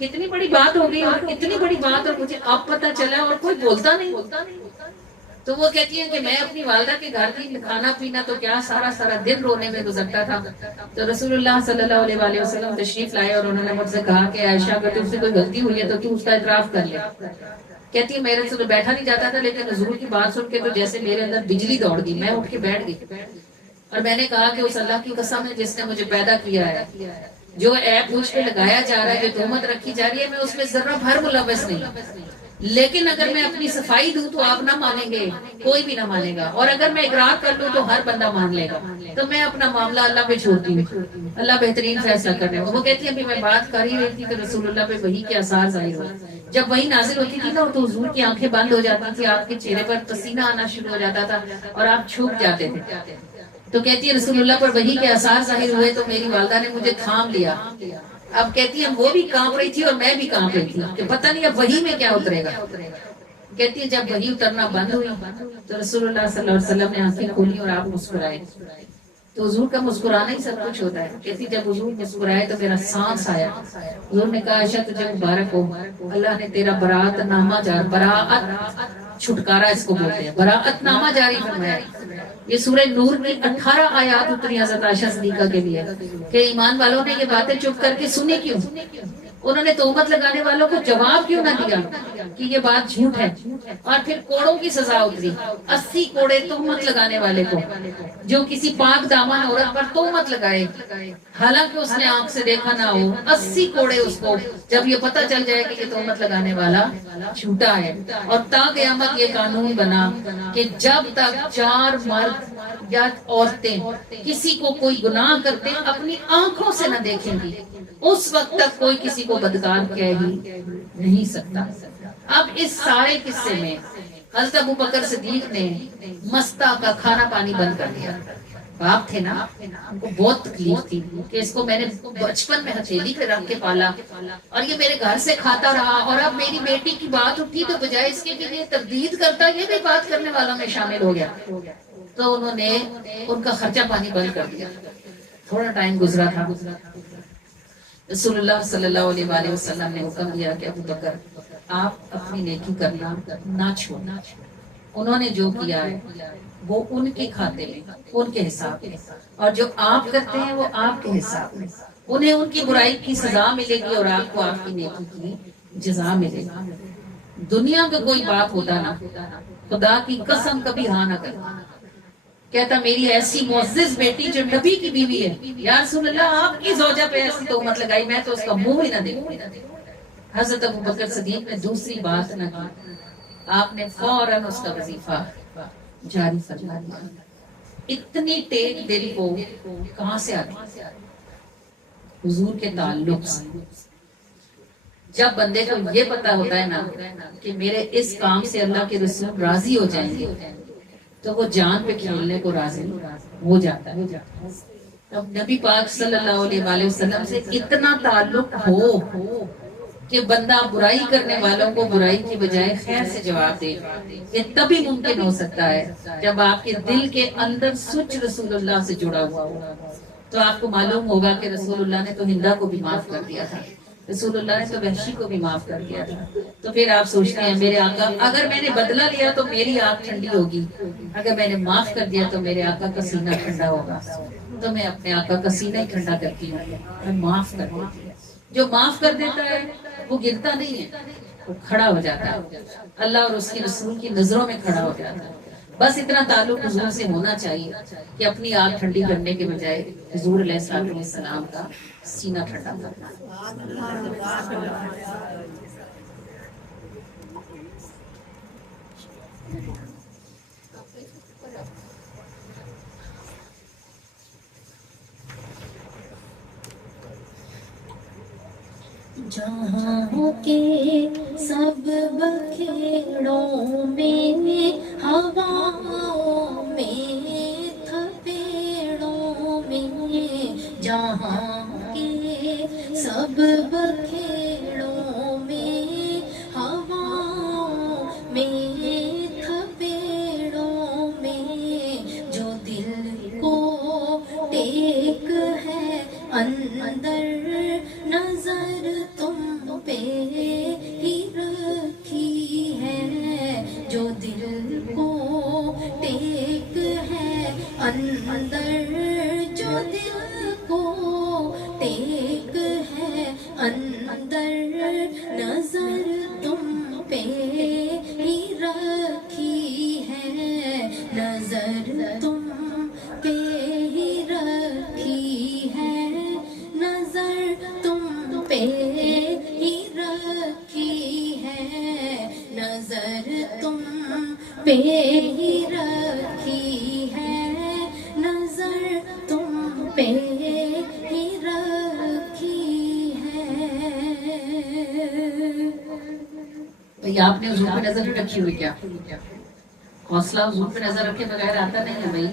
کتنی بڑی بات ہو گئی اور کتنی بڑی بات, اور مجھے اب پتا چلا اور کوئی بولتا نہیں. تو وہ کہتی ہے کہ میں اپنی والدہ کے گھر کی کھانا پینا تو کیا سارا دن رونے میں گزرتا تھا. تو رسول اللہ صلی اللہ علیہ وآلہ وسلم تشریف لائے اور انہوں نے مجھ سے کہا کہ عائشہ اگر تم سے کوئی غلطی ہوئی ہے تو تو اس کا اعتراف کر لے. کہتی ہے میرے سے تو بیٹھا نہیں جاتا تھا, لیکن حضور کی بات سن کے تو جیسے میرے اندر بجلی دوڑ گئی. میں اٹھ کے بیٹھ گئی اور میں نے کہا کہ اس اللہ کی قسم ہے جس نے مجھے پیدا کیا ہے, جو عیب مجھ پہ لگایا جا رہا ہے, جو تہمت رکھی جا رہی ہے, میں اس میں ذرہ بھر ملوث نہیں. لیکن اگر میں اپنی صفائی دوں تو آپ نہ مانیں گے, کوئی بھی نہ مانے گا, اور اگر میں اقرار کر لوں تو ہر بندہ مان لے گا. تو میں اپنا معاملہ اللہ پہ چھوڑتی ہوں, اللہ بہترین فیصلہ کرنے. وہ کہتی ہے ابھی میں بات کر ہی رہی تھی کہ رسول اللہ پہ وحی کے آثار ظاہر ہوئے. جب وحی نازل ہوتی تھی نا تو حضور کی آنکھیں بند ہو جاتی تھی, آپ کے چہرے پر پسینہ آنا شروع ہو جاتا تھا اور آپ چھپ جاتے تھے. تو کہتی ہے رسول اللہ پر وحی کے آثار ظاہر ہوئے تو میری والدہ نے مجھے تھام لیا. اب کہتی ہے وہ بھی کانپ رہی تھی اور میں بھی کانپ رہی تھی کہ پتہ نہیں اب وحی میں کیا اترے گا. کہتی ہے جب وحی اترنا بند ہوئی تو رسول اللہ صلی اللہ علیہ وسلم نے آنکھیں کھولی اور آپ مسکرائے. تو حضور کا مسکرانا ہی سب کچھ ہوتا ہے. کہتی جب حضور مسکرائے تو میرا سانس آیا. حضور نے کہا عائشہ تجھے مبارک ہو, اللہ نے تیرا براءت نامہ جاری, براءت چھٹکارا اس کو بولتے ہیں, براءت نامہ جاری فرمایا. یہ سورہ نور کی 18 آیات اتری حضرت عائشہ صدیقہ کے لیے کہ ایمان والوں نے یہ باتیں چپ کر کے سنی کیوں, انہوں نے تہمت لگانے والوں کو جواب کیوں نہ دیا کہ یہ بات جھوٹ ہے. اور پھر کوڑوں کی سزا اتری, 80 کوڑے تہمت لگانے والے کو, جو کسی پاک دامن عورت پر تہمت لگائے حالانکہ اس نے آنکھ سے دیکھا نہ ہو, 80 کوڑے اس کو, جب یہ پتہ چل جائے کہ یہ تہمت لگانے والا جھوٹا ہے. اور تا قیامت یہ قانون بنا کہ جب تک 4 مرد یا عورتیں کسی کو کوئی گناہ کرتے اپنی آنکھوں سے نہ دیکھیں گی, اس وقت تک کوئی کسی کو بدکار کہہ ہی نہیں سکتا. اب اس سارے قصے میں حضرت ابو بکر صدیق نے مستہ کا کھانا پانی بند کر دیا. باپ تھے نا, ان کو بہت تکلیف تھی کہ اس کو میں نے بچپن میں ہتھیلی پہ رکھ کے پالا اور یہ میرے گھر سے کھاتا رہا, اور اب میری بیٹی کی بات اٹھی تو بجائے اس کے کہ یہ تردید کرتا یہ بھی بات کرنے والوں میں شامل ہو گیا. تو انہوں نے ان کا خرچہ پانی بند کر دیا. تھوڑا ٹائم گزرا تھا, رسول اللہ صلی اللہ علیہ وآلہ وسلم نے حکم دیا کہ ابو بکر آپ اپنی نیکی کرنا نہ چھوڑنا. انہوں نے جو کیا ہے وہ ان کے کھاتے میں, ان کے حساب میں, اور جو آپ کرتے ہیں وہ آپ کے حساب میں. انہیں ان کی برائی کی سزا ملے گی اور آپ کو آپ کی نیکی کی جزا ملے گی. دنیا میں کوئی باپ ہوتا نا, خدا کی قسم کبھی ہاں نہ کرتا, کہتا میری ایسی معزز بیٹی جو نبی کی بیوی ہے, یا رسول اللہ آپ کی زوجہ پہ ایسی تہمت لگائی, میں تو اس کا منہ ہی نہ دیکھوں. حضرت ابو بکر صدیق نے دوسری بات نہ کی, آپ نے فوراً اس کا وظیفہ جاری فرما دیا. اتنی ٹیک دل کو کہاں سے آتی؟ حضور کے تعلق سے. جب بندے کو یہ پتا ہوتا ہے نا کہ میرے اس کام سے اللہ کے رسول راضی ہو جائیں گے تو وہ جان پہ کھیلنے کو راضی ہو جاتا ہے. اب نبی پاک صلی اللہ علیہ وآلہ وسلم سے اتنا تعلق ہو کہ بندہ برائی کرنے والوں کو برائی کی بجائے خیر سے جواب دے, یہ تبھی ممکن ہو سکتا ہے جب آپ کے دل کے اندر سچ رسول اللہ سے جڑا ہوا ہو. تو آپ کو معلوم ہوگا کہ رسول اللہ نے تو ہندا کو بھی معاف کر دیا تھا, رسول اللہ نے تو وحشی کو بھی معاف کر دیا تھا. تو پھر آپ سوچتے ہیں میرے آقا اگر میں نے بدلہ لیا تو میری آنکھ ٹھنڈی ہوگی, اگر میں نے معاف کر دیا تو میرے آقا کا سینہ ٹھنڈا ہوگا. تو میں اپنے آقا کا سینہ ہی ٹھنڈا کرتی ہوں, میں معاف کر دیتی ہوں. جو معاف کر دیتا ہے وہ گرتا نہیں ہے, وہ کھڑا ہو جاتا ہے, اللہ اور اس کے رسول کی نظروں میں کھڑا ہو جاتا ہے. بس اتنا تعلق حضور سے ہونا چاہیے کہ اپنی آنکھ ٹھنڈی کرنے کے بجائے حضور علیہ السلام کا سینہ ٹھنڈا کرنا. جہاں کے سب بکھیڑوں میں ہواؤں میں تھپیڑوں میں, جہاں کے سب بکھیڑوں میں ہواؤں میں تھپیڑوں میں, جو دل کو ٹیک ہے اندر نظر تم پہ ہی رکھی ہے, جو دل کو ٹیک ہے اندر, جو دل کو ٹیک ہے اندر نظر تم پہ ہی رکھی ہے, نظر تم پہ ہی رکھی ہے, نظر تم پہ ہی رکھی ہے, نظر تم پہ ہی رکھی ہے, نظر تم پہ ہی رکھی ہے. بھئی آپ نے حضور پہ نظر رکھی ہوئی کیا؟ حوصلہ حضور پہ نظر رکھے بغیر آتا نہیں ہے بھائی.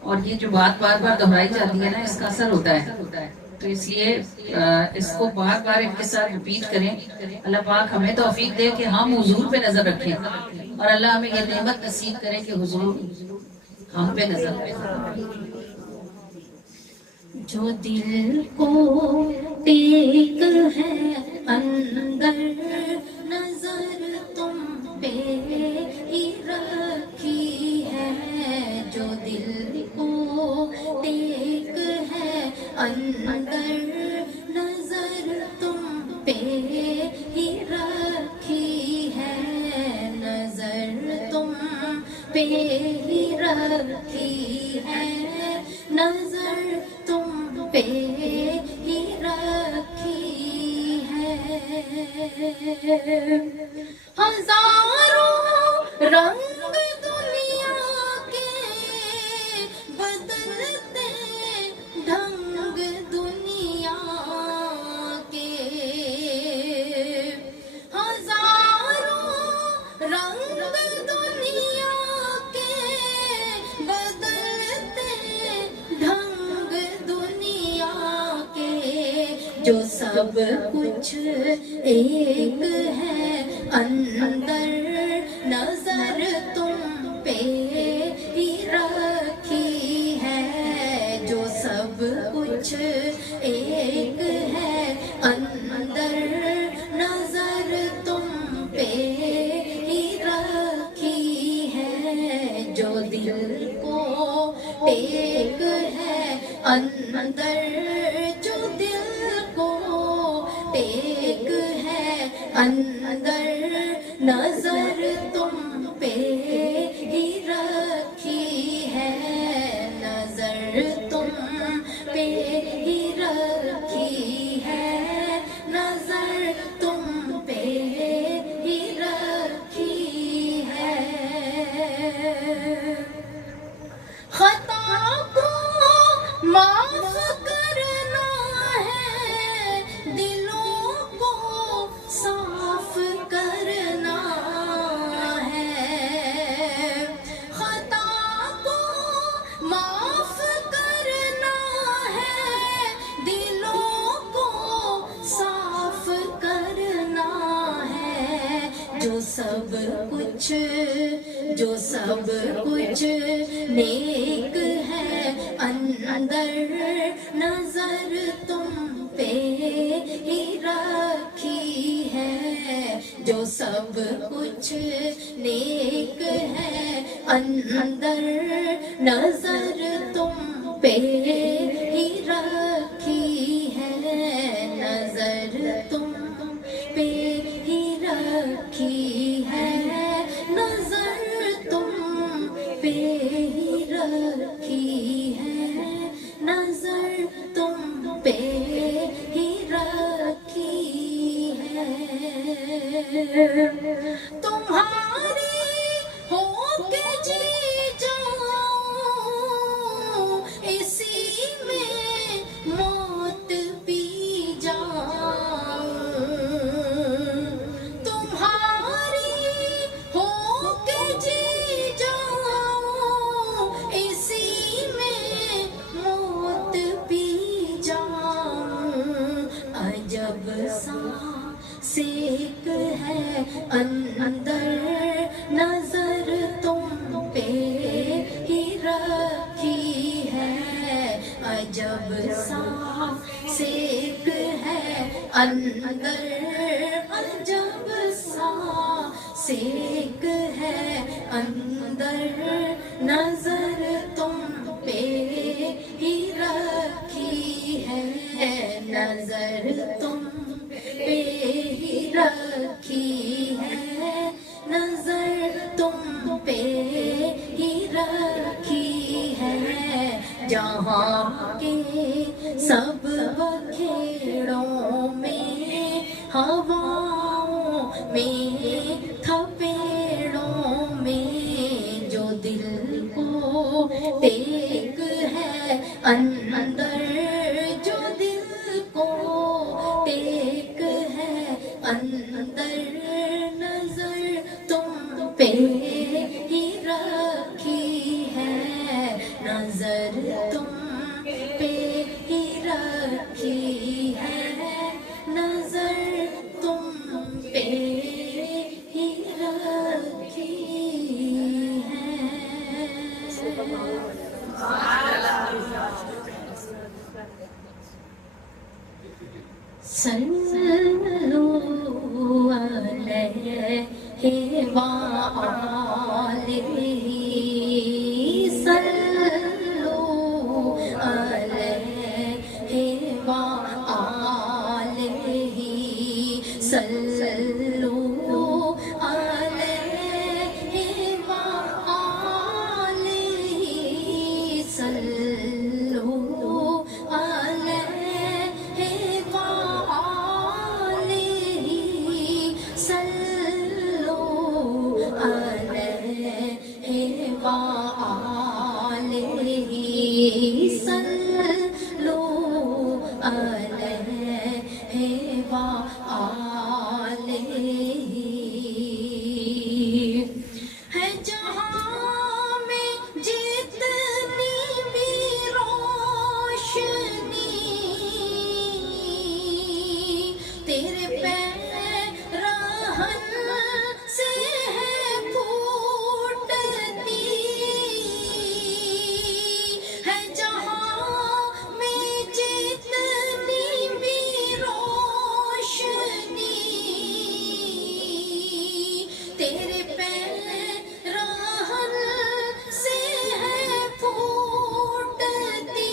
اور یہ جو بات بار بار دہرائی جاتی ہے نا اس کا اثر ہوتا ہے, تو اس لیے اس کو بار بار ان کے ساتھ ریپیٹ کریں. اللہ پاک ہمیں توفیق دے کہ ہم حضور پہ نظر رکھیں, اور اللہ ہمیں یہ نعمت نصیب کرے کہ حضور ہم پہ نظر رکھیں. جو دل کو ٹیک ہے اندر نظر تم پہ ہی رکھی ہے, جو دل کو ٹیک ہے اندر نظر تم پہ ہی رکھی ہے, نظر تم پہ ہی رکھی ہے, نظر تم پہ ہی رکھی ہے. ہزاروں رنگ دنیا کے بدلتے ڈھنگ دنیا کے, ہزاروں رنگ دنیا کے بدلتے ڈھنگ دنیا کے, جو سب کچھ ایک ہے اندر نظر تم پہ ہی رکھی ہے, جو سب کچھ ایک ہے اندر نظر تم پہ ہی رکھی ہے, جو دل کو ٹیک ہے اندر, جو دل کو ٹیک ہے اندر نظر تم پہ ہی رکھی ہے, نظر تم پہ ہی رکھی ہے, نظر تم پہ ہی رکھی ہے. خطا کو معاف کرنا ہے, دلوں کو صاف کرنا ہے, خطا کو معاف کرنا ہے, دلوں کو صاف کرنا ہے, جو سب کچھ نیک ہے اندر نظر تم پہ ہی رکھی ہے، جو سب کچھ نیک ہے، اندر نظر تم پہ ہی رکھی ہے، نظر تم پہ ہی رکھی ہے، نظر تم پہ ہی رکھی ہے، نظر تم پہ ہی رکھی ہے، تمہاری ہو کے جی جاؤں، اسی میں موت پی جاؤں، تمہاری ہو کے جی جاؤں، اسی میں موت پی جاؤں، عجب سا سیک ہے اندر نظر تم پہ ہی رکھی ہے، عجب سا سیک ہے اندر، عجب سا سیک ہے اندر، نظر تم پہ ہی رکھی ہے، نظر تم پہ ہی رکھی ہے، نظر تم پہ ہی رکھی ہے، جہاں کے سب بکھیڑوں میں، ہواؤں میں، تھپیڑوں میں، جو دل کو ٹیک ہے اندر، جو دل کو ٹیک ہے اندر، نظر تم پہ ہی رکھی ہے، نظر تم پہ ہی رکھی ہے، نظر تم پہ ہی رکھی ہے۔ صلو علیہ وآلہ، صلو علیہ وآلہ، صلو علیہ وآلہ، صلو علیہ وآلہ، صلو علیہ وآلہ، صلو علیہ وآلہ، ہے جہاں میں جتنی بھی روشنی، تیرے پیرہن سے ہے پھوٹتی، ہے جہاں میں جتنی بھی روشنی، تیرے پیرہن سے ہے پھوٹتی،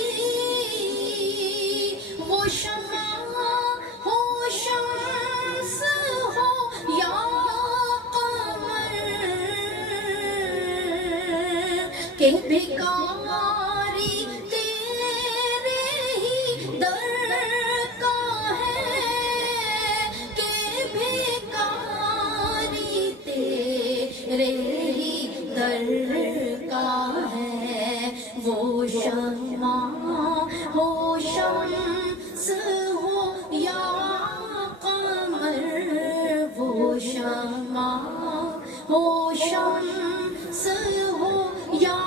وہ شمع ہو، شمس ہو یا قمر، کہ بھکاری تیرے ہی در کا ہے، کہ بھکاری تیرے ہی در کا ہے، وہ شمع ہو، شمس ہو یا قمر، وہ شمع ہو، شمس ہو یا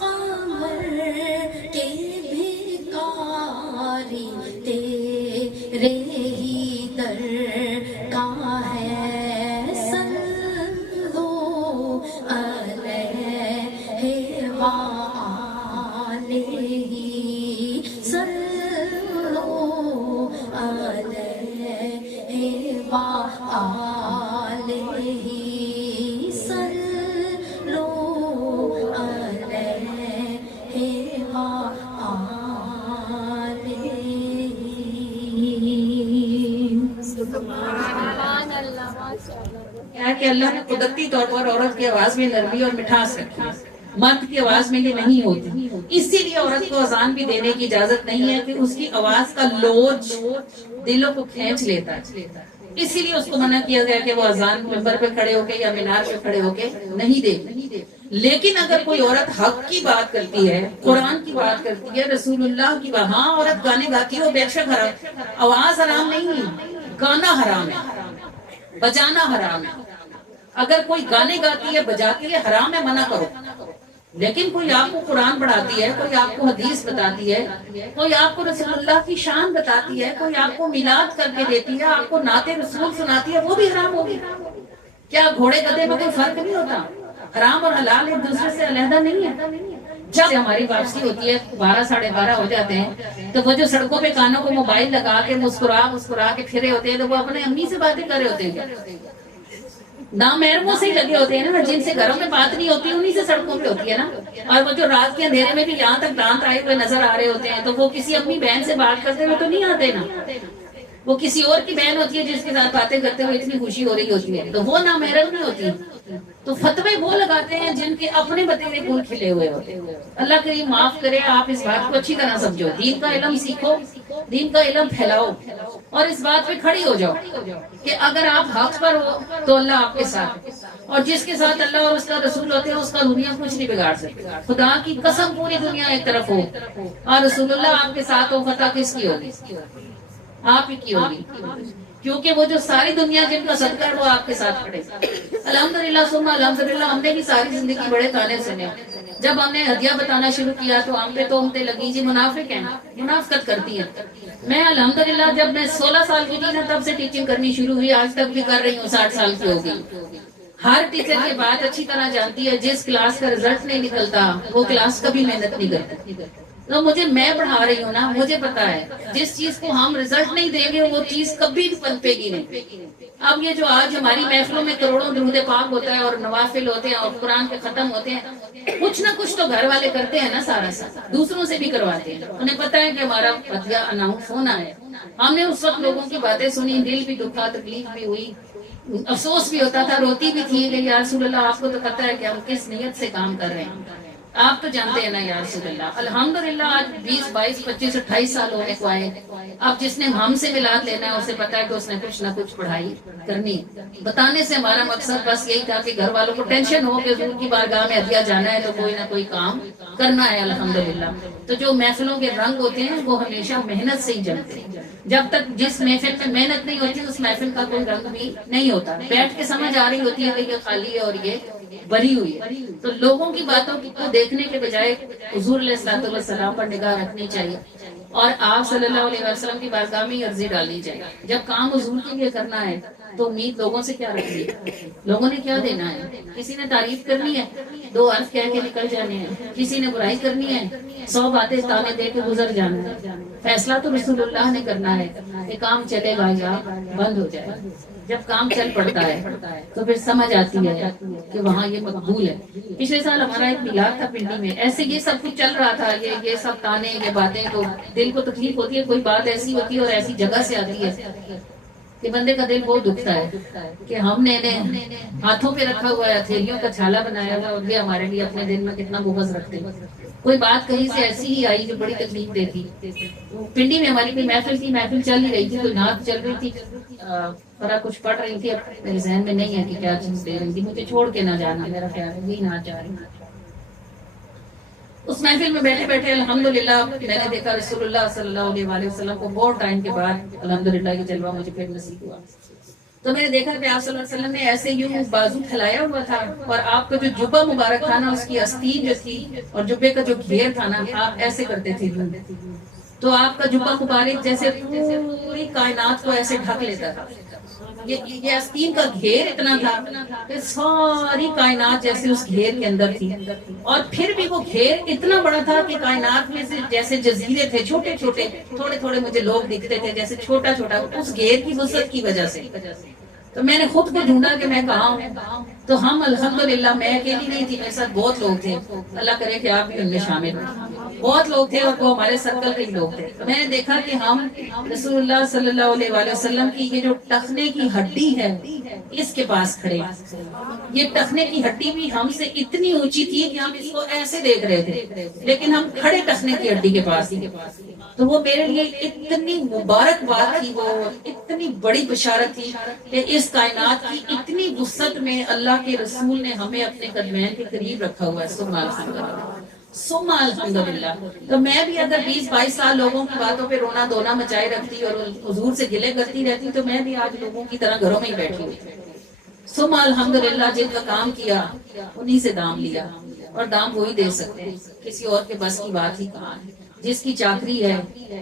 قمر، کہ بھکاری تیرے ہی در کا ہے، صلو علیہ وآلہ، وآلہ صلوا علیہ کیا ہے کہ اللہ نے قدرتی طور پر عورت کی آواز میں نرمی اور مٹھاس رکھی ہے، مرد کی آواز میں یہ نہیں ہوتی، اسی لیے عورت کو اذان بھی دینے کی اجازت نہیں ہے کہ اس کی آواز کا لوچ دلوں کو کھینچ لیتا ہے، اسی لیے اس کو منع کیا گیا کہ وہ اذان منبر پہ کھڑے ہو کے یا مینار پہ کھڑے ہو کے نہیں دے۔ لیکن اگر کوئی عورت حق کی بات کرتی ہے، قرآن کی بات کرتی ہے، رسول اللہ کی بات، ہاں عورت گانے گاتی ہے وہ بے شک حرام، آواز حرام نہیں ہے، گانا حرام ہے، بجانا حرام ہے۔ اگر کوئی گانے گاتی ہے بجاتی ہے حرام ہے، منع کرو۔ لیکن کوئی آپ کو قرآن پڑھاتی ہے، کوئی آپ کو حدیث بتاتی ہے، کوئی آپ کو رسول اللہ کی شان بتاتی ہے، کوئی آپ کو میلاد کر کے دیتی ہے، آپ کو نعت رسول سناتی ہے، وہ بھی حرام ہوگی۔ کیا گھوڑے گدھے میں کوئی فرق نہیں ہوتا؟ حرام اور حلال ایک دوسرے سے علیحدہ نہیں ہے۔ جب ہماری واپسی ہوتی ہے 12 ساڑھے 12 ہو جاتے ہیں تو وہ جو سڑکوں پہ کانوں کو موبائل لگا کے مسکرا کے پھرے ہوتے ہیں تو وہ اپنے امی سے باتیں کر رہے ہوتے ہیں، نامحرموں سے ہی لگے ہوتے ہیں نا، جن سے گھروں میں بات نہیں ہوتی انہی سے سڑکوں پہ ہوتی ہے نا۔ اور وہ جو رات کے اندھیرے میں بھی یہاں تک دانت آئے ہوئے نظر آ رہے ہوتے ہیں تو وہ کسی اپنی بہن سے بات کرتے ہوئے تو نہیں آتے نا، وہ کسی اور کی بہن ہوتی ہے جس کے ساتھ باتیں کرتے ہوئے اتنی خوشی ہو رہی ہوتی ہے، تو وہ نامحرم نہیں ہوتی۔ تو فتوے وہ لگاتے ہیں جن کے اپنے بتے ہوئے پھول کھلے ہوئے ہوتے ہیں۔ اللہ کریم معاف کرے، آپ اس بات کو اچھی طرح سمجھو، دین کا علم سیکھو، دین کا علم پھیلاؤ، اور اس بات پہ کھڑی ہو جاؤ کہ اگر آپ حق پر ہو تو اللہ آپ کے ساتھ ہے، اور جس کے ساتھ اللہ اور اس کا رسول ہوتے ہیں اس کا دنیا کچھ نہیں بگاڑ سکتے۔ خدا کی قسم پوری دنیا ایک طرف ہو اور رسول اللہ آپ کے ساتھ ہو، فتح کس کی ہوگی؟ آپ ہی کی ہوگی، کیونکہ وہ جو ساری دنیا جن کا صدقہ ہے وہ آپ کے ساتھ کھڑے۔ الحمدللہ ثم الحمدللہ، ہم نے بھی ساری زندگی بڑے تانے سنے، جب ہم نے ہدیہ بتانا شروع کیا تو ہم پہ تہمتیں لگی، جی منافق ہیں، منافقت کرتی ہیں۔ میں الحمدللہ جب میں 16 سال کی تھی نا تب سے ٹیچنگ کرنی شروع ہوئی، آج تک بھی کر رہی ہوں، 60 سال کی ہو گئی۔ ہر ٹیچر یہ بات اچھی طرح جانتی ہے، جس کلاس کا رزلٹ نہیں نکلتا وہ کلاس کبھی محنت نہیں کرتی۔ تو مجھے، میں پڑھا رہی ہوں نا، مجھے پتا ہے جس چیز کو ہم رزلٹ نہیں دیں گے وہ چیز کبھی بھی پنپے گی نہیں۔ اب یہ جو آج ہماری محفلوں میں کروڑوں درود پاک ہوتا ہے اور نوافل ہوتے ہیں اور قرآن کے ختم ہوتے ہیں، کچھ نہ کچھ تو گھر والے کرتے ہیں نا، سارا دوسروں سے بھی کرواتے ہیں۔ انہیں پتا ہے کہ ہمارا ہدیہ اناؤنس ہونا ہے۔ ہم نے اس وقت لوگوں کی باتیں سنی، دل بھی دکھا، تکلیف بھی ہوئی، افسوس بھی ہوتا تھا، روتی بھی تھی کہ یا رسول اللہ آپ کو تو پتا ہے کہ ہم کس نیت سے کام کر رہے ہیں، آپ تو جانتے ہیں نا یا رسول اللہ۔ الحمدللہ آج 20 22 25 28 سال ہونے کو آئے، اب جس نے ہم سے ملاد لینا ہے اسے پتا ہے کہ اس نے کچھ نہ کچھ پڑھائی کرنی۔ بتانے سے ہمارا مقصد بس یہی تھا کہ گھر والوں کو ٹینشن ہو کہ حضور کی بارگاہ میں ہدیہ جانا ہے تو کوئی نہ کوئی کام کرنا ہے۔ الحمدللہ تو جو محفلوں کے رنگ ہوتے ہیں وہ ہمیشہ محنت سے ہی جمتے ہیں۔ جب تک جس محفل میں محنت نہیں ہوتی اس محفل کا کوئی رنگ بھی نہیں ہوتا۔ بیٹھ کے سمجھ آ رہی ہوتی ہے کہ یہ خالی ہے اور یہ بری ہوئی ہے۔ تو لوگوں کی باتوں کو دیکھنے کے بجائے حضور علیہ الصلوۃ والسلام پر نگاہ رکھنی چاہیے اور آپ صلی اللہ علیہ وسلم کی بارگاہ میں عرضی ڈالنی چاہیے۔ جب کام حضور کے لیے کرنا ہے تو امید لوگوں سے کیا رکھنی ہے؟ لوگوں نے کیا دینا ہے؟ کسی نے تعریف کرنی ہے، 2 حرف کہہ کے نکل جانے ہیں، کسی نے برائی کرنی ہے، 100 باتیں تانے دے کے گزر جانا ہے۔ فیصلہ تو رسول اللہ نے کرنا ہے کہ کام چلے گا یا بند ہو جائے۔ جب کام چل پڑتا ہے تو پھر سمجھ آتی ہے کہ وہاں یہ مقبول ہے۔ پچھلے سال ہمارا ایک میلاد تھا پنڈی میں، ایسے یہ سب کچھ چل رہا تھا، یہ سب تانے، یہ باتیں، تو دل کو تکلیف ہوتی ہے۔ کوئی بات ایسی ہوتی ہے اور ایسی جگہ سے آتی ہے کہ بندے کا دل بہت دکھتا ہے کہ ہم نے انہیں ہاتھوں پہ رکھا ہوا ہے، ہتھیلیوں کا چھالا بنایا ہوا، اور یہ ہمارے لیے اپنے دل میں کتنا بغض رکھتے ہیں۔ کوئی بات کہیں سے ایسی ہی آئی جو بڑی تکلیف دیتی۔ پنڈی میں ہماری کوئی محفل تھی، محفل چل ہی رہی تھی، تو نعت چل رہی تھی، فرا کچھ پڑھ رہی تھی، اب میرے ذہن میں نہیں ہے کہ کیا چیز دے رہی تھی، مجھے چھوڑ کے نہ جانا، میرا خیال ہے یہی نعت جا رہی۔ اس محفل میں بیٹھے بیٹھے الحمدللہ میں نے دیکھا رسول اللہ صلی اللہ علیہ وآلہ وسلم کو بہت ٹائم کے بعد الحمدللہ یہ جلوہ مجھے پھر نصیب ہوا۔ تو میں نے دیکھا کہ آپ صلی اللہ علیہ وسلم نے ایسے یوں بازو پھیلایا ہوا تھا، اور آپ کا جو جبہ مبارک تھا نا، اس کی آستین جو تھی اور جبے کا جو گھیر تھا نا، آپ ایسے کرتے تھے تو آپ کا جبہ مبارک جیسے پوری کائنات کو ایسے ڈھک لیتا تھا. یہ آستین کا گھیر اتنا تھا کہ ساری کائنات جیسے اس گھیر کے اندر تھی. اور پھر بھی وہ گھیر اتنا بڑا تھا کہ کائنات میں سے جیسے جزیرے تھے چھوٹے چھوٹے, تھوڑے تھوڑے مجھے لوگ دکھتے تھے جیسے چھوٹا چھوٹا, اس گھیر کی وسعت کی وجہ سے. تو میں نے خود کو ڈھونڈا کہ میں کہاں ہوں. تو ہم الحمدللہ, میں اکیلی نہیں تھی, میرے ساتھ بہت لوگ تھے. اللہ کرے کہ آپ بھی ان میں شامل ہوں. بہت لوگ تھے اور وہ ہمارے سرکل کے ہی لوگ تھے. میں نے دیکھا کہ ہم رسول اللہ صلی اللہ علیہ وآلہ وسلم کی یہ جو ٹخنے کی ہڈی ہے اس کے پاس کھڑے. یہ ٹخنے کی ہڈی بھی ہم سے اتنی اونچی تھی کہ ہم اس کو ایسے دیکھ رہے تھے, لیکن ہم کھڑے ٹخنے کی ہڈی کے پاس تھے. تو وہ میرے لیے اتنی مبارک بات تھی, وہ اتنی بڑی بشارت تھی کہ اس کائنات کی اتنی وسعت میں اللہ کے رسول نے ہمیں اپنے قدمین کے قریب رکھا ہوا ہے. سبحان الحمدللہ. تو میں بھی اگر 20-22 سال لوگوں کی باتوں پہ رونا دھونا مچائے رکھتی اور حضور سے گلے کرتی رہتی, تو میں بھی آج لوگوں کی طرح گھروں میں ہی بیٹھی ہوئی. سبحان الحمدللہ. جن کا کام کیا انہی سے دام لیا, اور دام وہی دے سکتے ہیں, کسی اور کے بس کی بات ہی کہاں ہے. جس کی چاکری ہے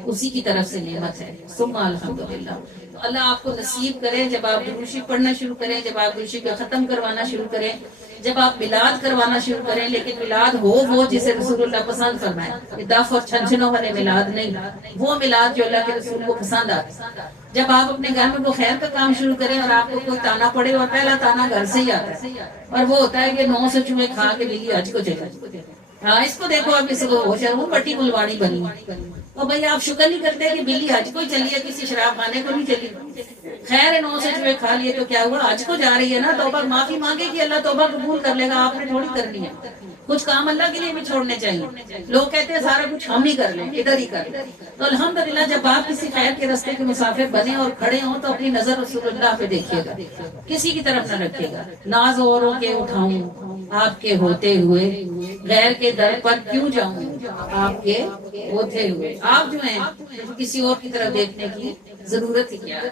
اسی کی طرف سے نعمت ہے. سبحان الحمدللہ. تو اللہ آپ کو نصیب کرے, جب آپ دروشی پڑھنا شروع کریں, جب آپ دروشی کو ختم کروانا شروع کریں, جب آپ میلاد کروانا شروع کریں, لیکن میلاد وہ جسے رسول اللہ پسند فرمائے. دف اور چھنچنوں والے میلاد نہیں, وہ میلاد جو اللہ کے رسول کو پسند آتا. جب آپ اپنے گھر میں وہ خیر کا کام شروع کریں اور آپ کو کوئی تانا پڑے, اور پہلا تانا گھر سے ہی آتا ہے, اور وہ ہوتا ہے کہ 9 سے چوہے کھا کے بلی حج کو چلے. ہاں, اس کو دیکھو آپ اس کو ہو جائے, وہ بٹی بلواڑی بنی. اور بھائی آپ شکر نہیں کرتے کہ بلی حج کو ہی چلی ہے, کسی شراب خانے کو نہیں چلی. خیر 9 سے چوہے کھا لیے تو کیا ہوا, حج کو جا رہی ہے نا, توبہ معافی مانگے گی, اللہ توبہ قبول کر لے گا. آپ نے تھوڑی کرنی ہے, کچھ کام اللہ کے لیے بھی چھوڑنے چاہیے. لوگ کہتے ہیں سارا کچھ ہم ہی کر لیں, ادھر ہی کر لیں. تو الحمدللہ جب آپ کسی خیر کے راستے کے مسافر بنے اور کھڑے ہوں, تو اپنی نظر رسول اللہ پہ دیکھیے گا, کسی کی طرف نہ رکھیے گا. ناز اوروں کے اٹھاؤں آپ کے ہوتے ہوئے, غیر کے در پر کیوں جاؤں آپ کے ہوتے ہوئے. آپ جو ہیں کسی اور کی طرف دیکھنے کی ضرورت ہی کیا ہے.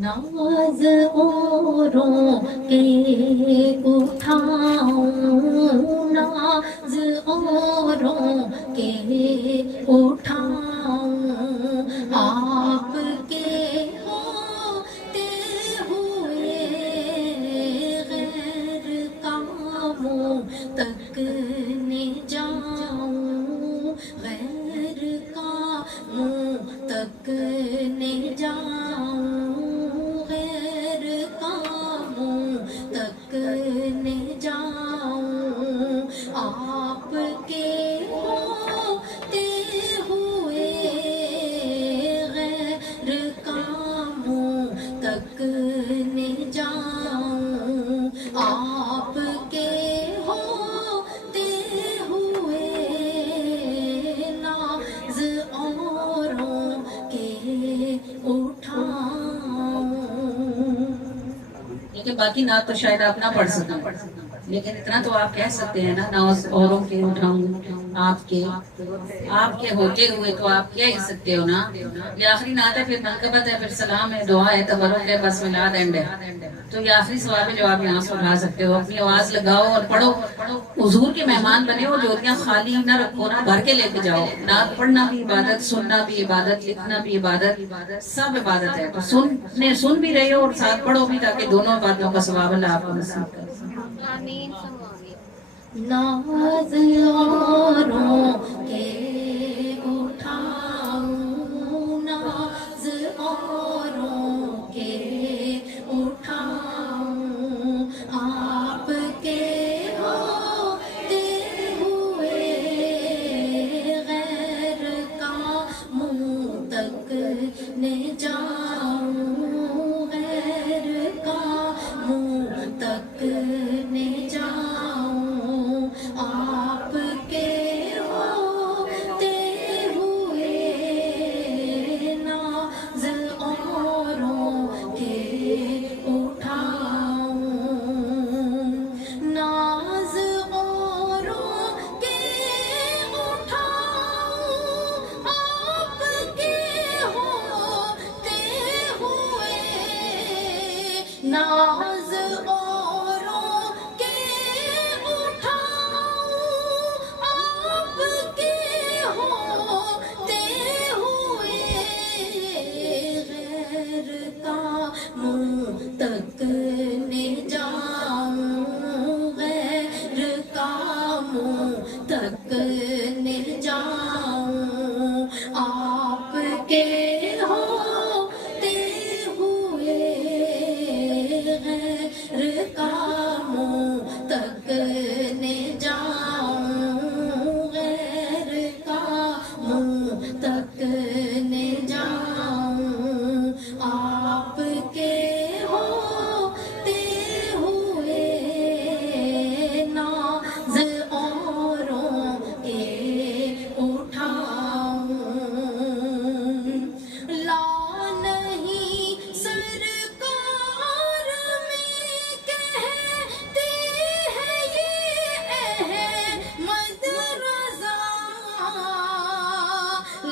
ناز اوروں کے اٹھاؤں, ناز اوروں کے اٹھاؤں, آپ کے ہوتے ہوئے غیر کا منہ تک نہ جاؤں, غیر کا منہ تک نہ جاؤں, غیر کا منہ تک نہ جاؤں. آپ کے ہوتے ہوئے غیر کا منہ تک نہ جاؤں, آپ کے ہوتے ہوئے ناز اوروں کے اٹھاؤں. لیکن باقی نعت تو شاید آپ نہ پڑھ سکیں, لیکن اتنا تو آپ کہہ سکتے ہیں نا, ناز اوروں کے اٹھاؤں آپ کے ہوتے ہوئے, تو آپ کہہ ہی سکتے ہو نا. یہ آخری نعت ہے, پھر منقبت ہے, پھر سلام ہے, دعا ہے, تبرک ہے, بس میلاد اینڈ ہے. تو یہ آخری ثواب ہے جو آپ یہاں سے اٹھا سکتے ہو. اپنی آواز لگاؤ اور پڑھو, حضور کے مہمان بنے ہو. جوتیاں خالی نہ رکھو نا, بھر کے لے کے جاؤ. نعت پڑھنا بھی عبادت, سننا بھی عبادت, لکھنا بھی عبادت, سب عبادت ہے. تو سن بھی رہے ہو اور ساتھ پڑھو بھی, تاکہ دونوں باتوں کا ثواب اللہ آپ کو نصیب کرے. ناز اوروں کے اٹھاؤں, ناز اوروں کے اٹھاؤں, آپ کے ہوتے ہوئے غیر کا منہ تک نہ جاؤں, غیر کا منہ تک نہ جاؤں. آپ کے ہوتے ہوئے ناز اوروں کے اٹھاؤں, ناز اوروں کے اٹھاؤں, آپ کے ہوتے ہوئے ناز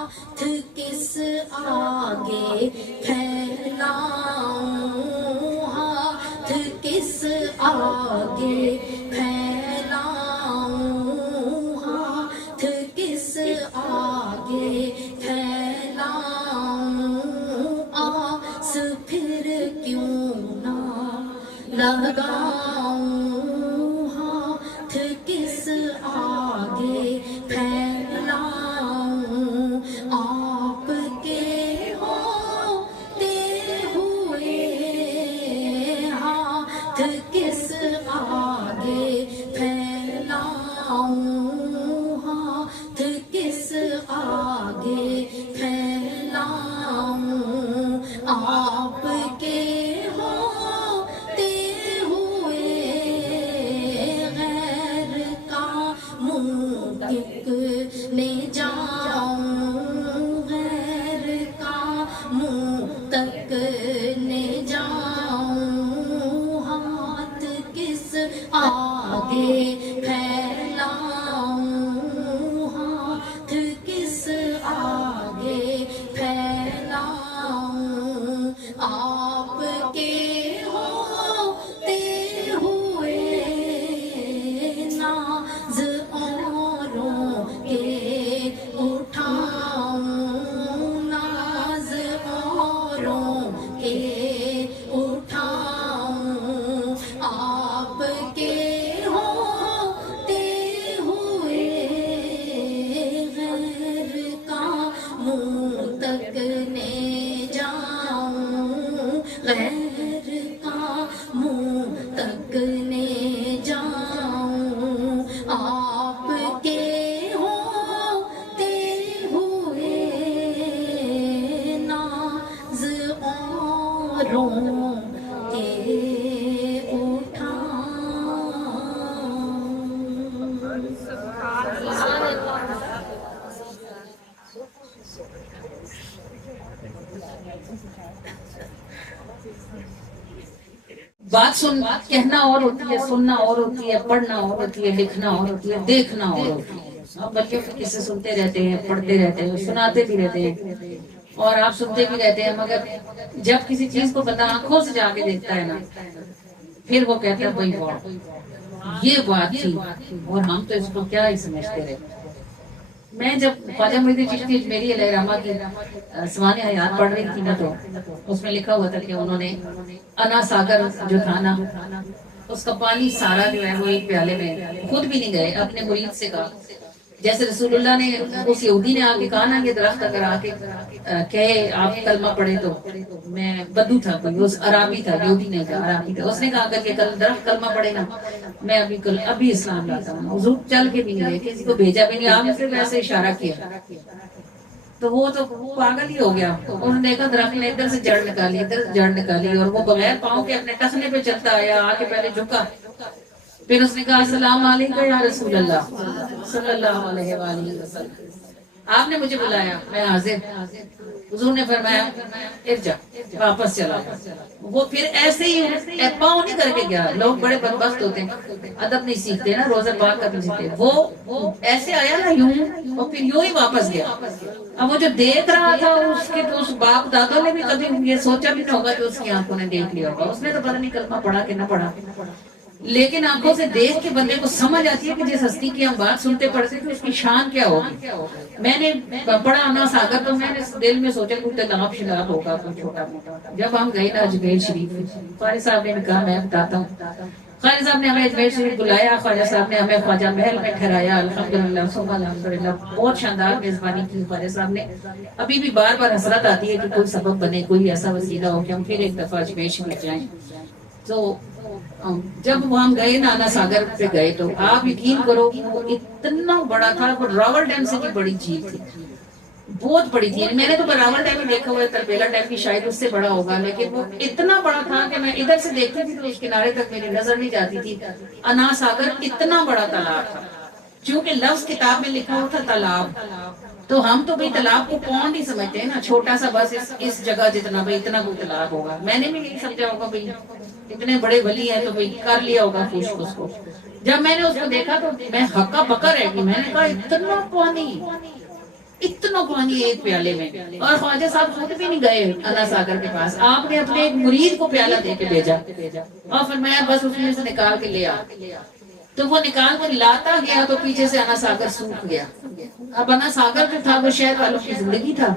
ہاتھ کس آگے پھیلاؤں، ہاتھ کس آگے پھیلاؤں، ہاتھ کس آگے پھیلاؤں، آس پھر کیوں نہ لگاؤں، ہاتھ کس آگے پھیلاؤں، آپ کے ہوتے ہوئے ہاتھ کس آگے پھیلاؤں، ہاتھ کس آگے پھیلاؤں، آپ کے ہوتے ہوئے غیر کا منہ کتنے جاؤں، غیر کا منہ تکنے جاؤں، ہاتھ کس آگے پھیلاؤں، ہاتھ کس آگے پھیلاؤں، آپ کے ہوتے ہوئے ناز اوروں کے اٹھاؤں، ناز اوروں کے اٹھاؤں، آپ کے ہوتے ہوئے غیر کا منہ تکنے جاؤں، غیر کا منہ تکنے جاؤں، آپ کے ہوتے ہوئے ناز اوروں کے بات کہنا اور ہوتی ہے، سننا اور ہوتی ہے، پڑھنا اور ہوتی ہے، لکھنا اور ہوتی ہے، دیکھنا اور ہوتی ہے۔ آپ بچوں کے قصے سنتے رہتے ہیں، پڑھتے رہتے ہیں، سناتے بھی رہتے ہیں اور آپ سنتے بھی رہتے ہیں، مگر جب کسی چیز کو بندہ آنکھوں سے جا کے دیکھتا ہے نا، پھر وہ کہتا ہے بھائی واہ یہ بات تھی اور ہم تو اس کو کیا ہی سمجھتے رہے۔ میں جب خواجہ معین الدین چشتی اجمیری علیہ رحمہ کی سوانح حیات پڑھ رہی تھی نا، تو اس میں لکھا ہوا تھا کہ انہوں نے انا ساگر جو تھا نا، اس کا پانی سارا جو ہے وہ ایک پیالے میں، خود بھی نہیں گئے، اپنے مرید سے کہا، جیسے رسول اللہ نے اس یہودی نے آ کے کہا نا یہ درخت اگر آ کے کہے آپ کلمہ پڑھے تو، میں بدو تھا کوئی، اس عرابی تھا، یہودی نہیں تھا، عرابی تھا، اس نے کہا اگر یہ درخت کلمہ پڑھے نا میں ابھی اسلام لاتا ہوں۔ حضور چل کے بھی نہیں گئے، کسی کو بھیجا بھی نہیں، آپ نے صرف ایسے اشارہ کیا تو وہ تو پاگل ہی ہو گیا۔ انہوں نے دیکھا درخت نے ادھر سے جڑ نکالی، ادھر سے جڑ نکالی، اور وہ بغیر پاؤں کے اپنے ٹخنے پہ چلتا آیا، آ کے پہلے جھکا، پھر اس نے کہا السلام علیکم یا رسول اللہ صلی اللہ علیہ وآلہ وسلم، آپ نے مجھے بلایا، میں حاضر۔ حضور نے فرمایا ارجع، واپس چلا۔ وہ پھر ایسے ہی پاؤں نہیں کر کے گیا، لوگ بڑے بدبخت ہوتے ہیں، ادب نہیں سیکھتے نا، روزہ پاک کا نہیں سیکھتے، وہ ایسے آیا نا یوں، اور پھر یوں ہی واپس گیا۔ اب وہ جو دیکھ رہا تھا اس کے تو اس باپ دادوں نے بھی کبھی یہ سوچا بھی نہیں ہوگا کہ اس کی آنکھوں نے دیکھ لیا ہوگا، اس نے تو پتہ نہیں کلمہ پڑھا کہ نہ پڑھا، لیکن آنکھوں سے دیکھ کے بندے کو سمجھ آتی ہے کہ جس ہستی کی ہم بات سنتے پڑھتے تھے اس کی شان کیا ہوگی۔ میں نے پڑھا انا ساگر تو میں نے دل میں سوچا کوئی تلاب شلاب ہوگا کوئی چھوٹا موٹا۔ جب ہم گئے نا اجمیر شریف، خواجہ صاحب نے کہا میں بتاتا ہوں، خواجہ صاحب نے ہمیں اجمیر شریف بلایا، خواجہ صاحب نے ہمیں خواجہ محل میں ٹھہرایا، الحمدللہ ثم الحمدللہ، بہت شاندار میزبانی کی خواجہ صاحب نے۔ ابھی بھی بار بار حسرت آتی ہے کہ کوئی سبب بنے، کوئی ایسا وسیلہ ہو کہ ہم پھر ایک دفعہ اجمیر شریف جائیں۔ تو جب وہ ہم گئے نا انا ساگر پہ گئے تو آپ یقین کرو وہ اتنا بڑا تھا، وہ راول ڈیم سے بھی بڑی جھیل تھی، بہت بڑی تھی۔ میں نے تو راول ڈیم میں دیکھا ہوا ہے، تربیلا ڈیم بھی شاید اس سے بڑا ہوگا، لیکن وہ اتنا بڑا تھا کہ میں ادھر سے دیکھتی تھی تو اس کنارے تک میری نظر نہیں جاتی تھی۔ انا ساگر اتنا بڑا تالاب تھا، چونکہ لفظ کتاب میں لکھا ہوا تھا تالاب، تو ہم تو بھئی تالاب کو پونڈ ہی سمجھتے ہیں نا، چھوٹا سا بس اس جگہ جتنا، بھئی اتنا کوئی تالاب ہوگا۔ میں نے بھی یہی سمجھا ہوگا بھئی اتنے بڑے ولی ہیں تو بھئی کر لیا ہوگا خوش اس کو۔ جب میں نے اس کو دیکھا تو میں ہکا بکا رہ گئی، میں نے کہا اتنا پانی، اتنا پانی ایک پیالے میں، اور خواجہ صاحب خود بھی نہیں گئے اللہ ساگر کے پاس، آپ نے اپنے ایک مرید کو پیالہ دے کے بھیجا اور فرمایا بس اس میں سے نکال کے لے آ، تو وہ نکال کر لاتا گیا تو پیچھے سے انا ساگر سوکھ گیا۔ اب انا ساگر جو تھا وہ شہر والوں کی زندگی تھا،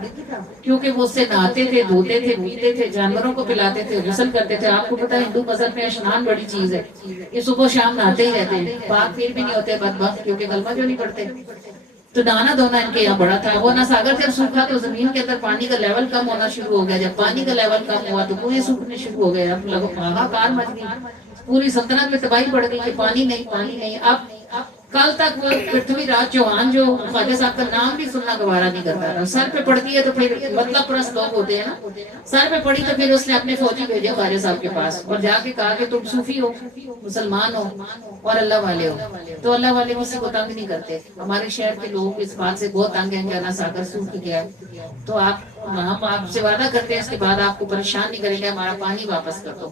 کیونکہ وہ اس سے نہاتے تھے، دھوتے تھے، پیتے تھے، جانوروں کو پلاتے تھے، غسل کرتے تھے۔ آپ کو پتا ہے ہندو مذہب میں اشنان بڑی چیز ہے، یہ صبح و شام نہاتے ہی رہتے ہیں، پاک پھر بھی نہیں ہوتے بدبخت، کیونکہ کلمہ جو نہیں پڑھتے۔ تو نہانا دھونا ان کے یہاں بڑا تھا۔ وہ انا ساگر جب سوکھا تو زمین کے اندر پانی کا لیول کم ہونا شروع ہو گیا، جب پانی کا لیول کم ہوا تو کنویں سوکھنے شروع ہو گئے، اب لوگ ہاہاکار مچ گئی، پوری سلطنت میں تباہی پڑ گئی کہ پانی نہیں، پانی نہیں۔ اب کل تک وہ پرتھوی راج چوہان جو خواجہ صاحب کا نام بھی سننا گوارا نہیں کرتا تھا، سر پہ پڑتی ہے تو پھر مطلب پرست لوگ ہوتے ہیں نا، سر پہ پڑی تو پھر اس نے اپنے فوجی بھیجے خواجہ صاحب کے پاس اور جا کے کہا کہ تم صوفی ہو، مسلمان ہو اور اللہ والے ہو، تو اللہ والے کسی کو تنگ نہیں کرتے۔ ہمارے شہر کے لوگ اس بات سے بہت تنگ ہیں کہ انا ساگر سوکھ گیا ہے، تو ہم آپ سے وعدہ کرتے ہیں اس کے بعد آپ کو پریشان نہیں کریں گے، ہمارا پانی واپس کر دو۔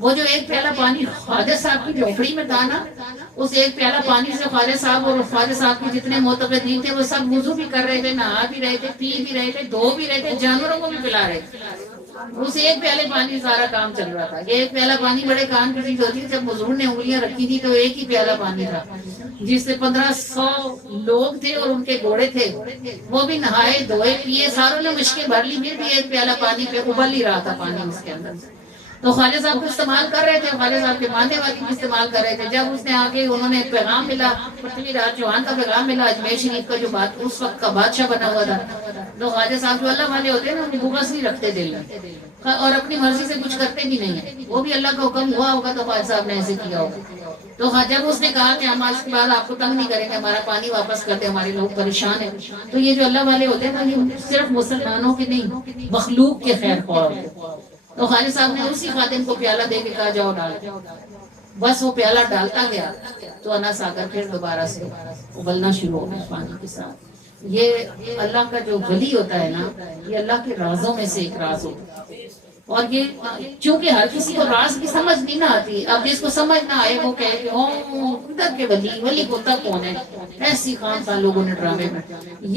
وہ جو ایک پیالہ پانی خواجہ صاحب کی جھوپڑی میں تھا نا، اس ایک پیالہ پانی سے خواجہ صاحب اور خواجہ صاحب کے جتنے معتقدین تھے وہ سب وضو بھی کر رہے تھے، نہا بھی رہے تھے، پی بھی رہے تھے، دھو بھی رہے تھے، جانوروں کو بھی پلا رہے تھے۔ اس ایک پیالے پانی سارا کام چل رہا تھا۔ یہ ایک پیالہ پانی بڑے کام کی چیز ہوتی ہے، جب حضور نے انگلیاں رکھی تھی تو ایک ہی پیالہ پانی تھا، جس سے 1500 لوگ تھے اور ان کے گھوڑے تھے، وہ بھی نہائے دھوئے پیے، ساروں نے مشکیں بھر لی، پھر بھی ایک پیالہ پانی پہ ابل ہی رہا تھا پانی اس کے اندر۔ تو خواجہ صاحب کو استعمال کر رہے تھے، خواجہ صاحب کے ماننے والے بھی استعمال کر رہے تھے۔ جب اس نے آگے انہوں نے پیغام ملا، پرتھوی راج چوہان کا پیغام ملا، اجمیر شریف کا جو بات اس وقت کا بادشاہ بنا ہوا تھا، تو خواجہ صاحب جو اللہ والے ہوتے ہیں نا، ان کو بغض نہیں رکھتے دل میں اور اپنی مرضی سے کچھ کرتے بھی نہیں ہیں، وہ بھی اللہ کا حکم ہوا ہوگا تو خواجہ صاحب نے ایسے کیا ہوگا۔ تو جب اس نے کہا کہ ہم آج کے بعد آپ کو تنگ نہیں کریں گے، ہمارا پانی واپس کر دیں، ہمارے لوگ پریشان ہیں، تو یہ جو اللہ والے ہوتے ہیں نا، یہ صرف مسلمانوں کے نہیں مخلوق کے خیر خواہ ہوتے ہیں۔ تو خواجہ صاحب نے اسی خادم کو پیالہ دے کے کہا جاؤ ڈال، بس وہ پیالہ ڈالتا گیا تو انا ساگر پھر دوبارہ سے ابلنا شروع ہو گیا پانی کے ساتھ۔ یہ اللہ کا جو ولی ہوتا ہے نا، یہ اللہ کے رازوں میں سے ایک راز ہوتا ہے، اور یہ چونکہ ہر کسی کو راز کی سمجھ نہیں نہ آتی، اب جس کو سمجھ نہ آئے وہ کہے کہ ادھر کے ولی کو تک کون ہے، ایسی خام خان لوگوں نے ڈرامے میں۔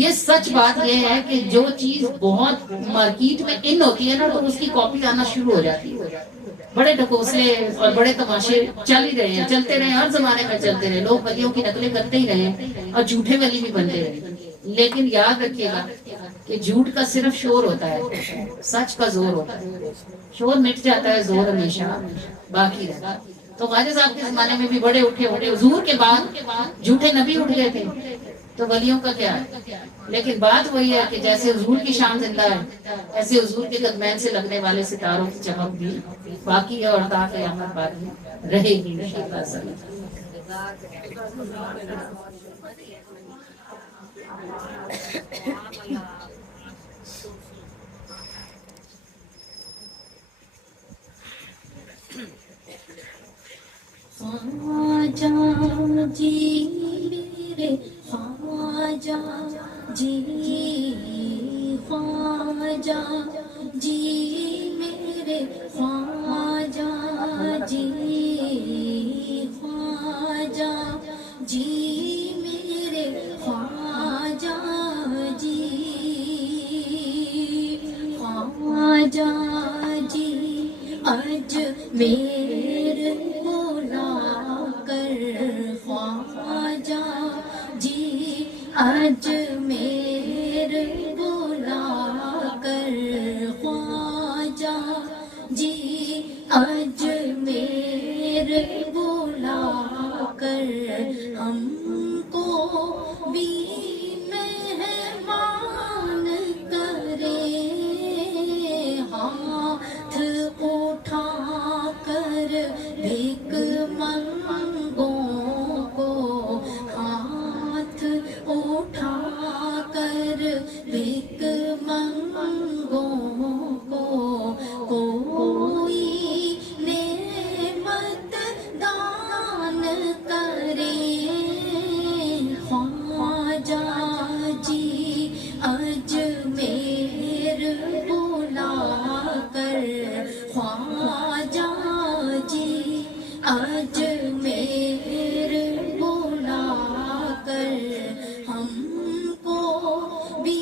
یہ سچ بات یہ ہے کہ جو چیز بہت مارکیٹ میں ان ہوتی ہے نا، تو اس کی کاپی آنا شروع ہو جاتی ہے۔ بڑے ڈھکوسلے اور بڑے تماشے چل ہی رہے ہیں، چلتے رہے، ہر زمانے میں چلتے رہے، لوگ ولیوں کی نقلیں کرتے ہی رہے اور جھوٹے ولی بھی بنتے رہے۔ لیکن یاد رکھیے گا کہ جھوٹ کا صرف شور ہوتا ہے، سچ کا زور ہوتا ہے، شور مٹ جاتا ہے، زور ہمیشہ باقی رہتا ہے۔ تو خواجہ صاحب کے زمانے میں بھی بڑے اٹھے حضور کے بعد جھوٹے نبی اٹھ گئے تھے، تو ولیوں کا کیا ہے؟ لیکن بات وہی ہے کہ جیسے حضور کی شان زندہ ہے، ایسے حضور کے قدمین سے لگنے والے ستاروں کی چمک بھی باقی ہے، اور تا قیامت باقی رہے گی انشاءاللہ۔ صلی خواجہ جی میرے خواجہ جی، خواجہ جی میرے خواجہ جی، خواجہ جی میرے خواجہ جی، خواجہ جی اجمیر بلا کر، خواجہ جی اجمیر بلا کر، خواجہ جی اجمیر بلا کر، ہم کو بھی مہمان کرے، ہاتھ اٹھا کر بھیک منگوں کو، ہاتھ اٹھا کر بھیک منگوں کو، کوئی نعمت دان کرے، خواجہ جی اجمیر بلا کر، خواجہ جی اجمیر بلا کر، ہم کو بھی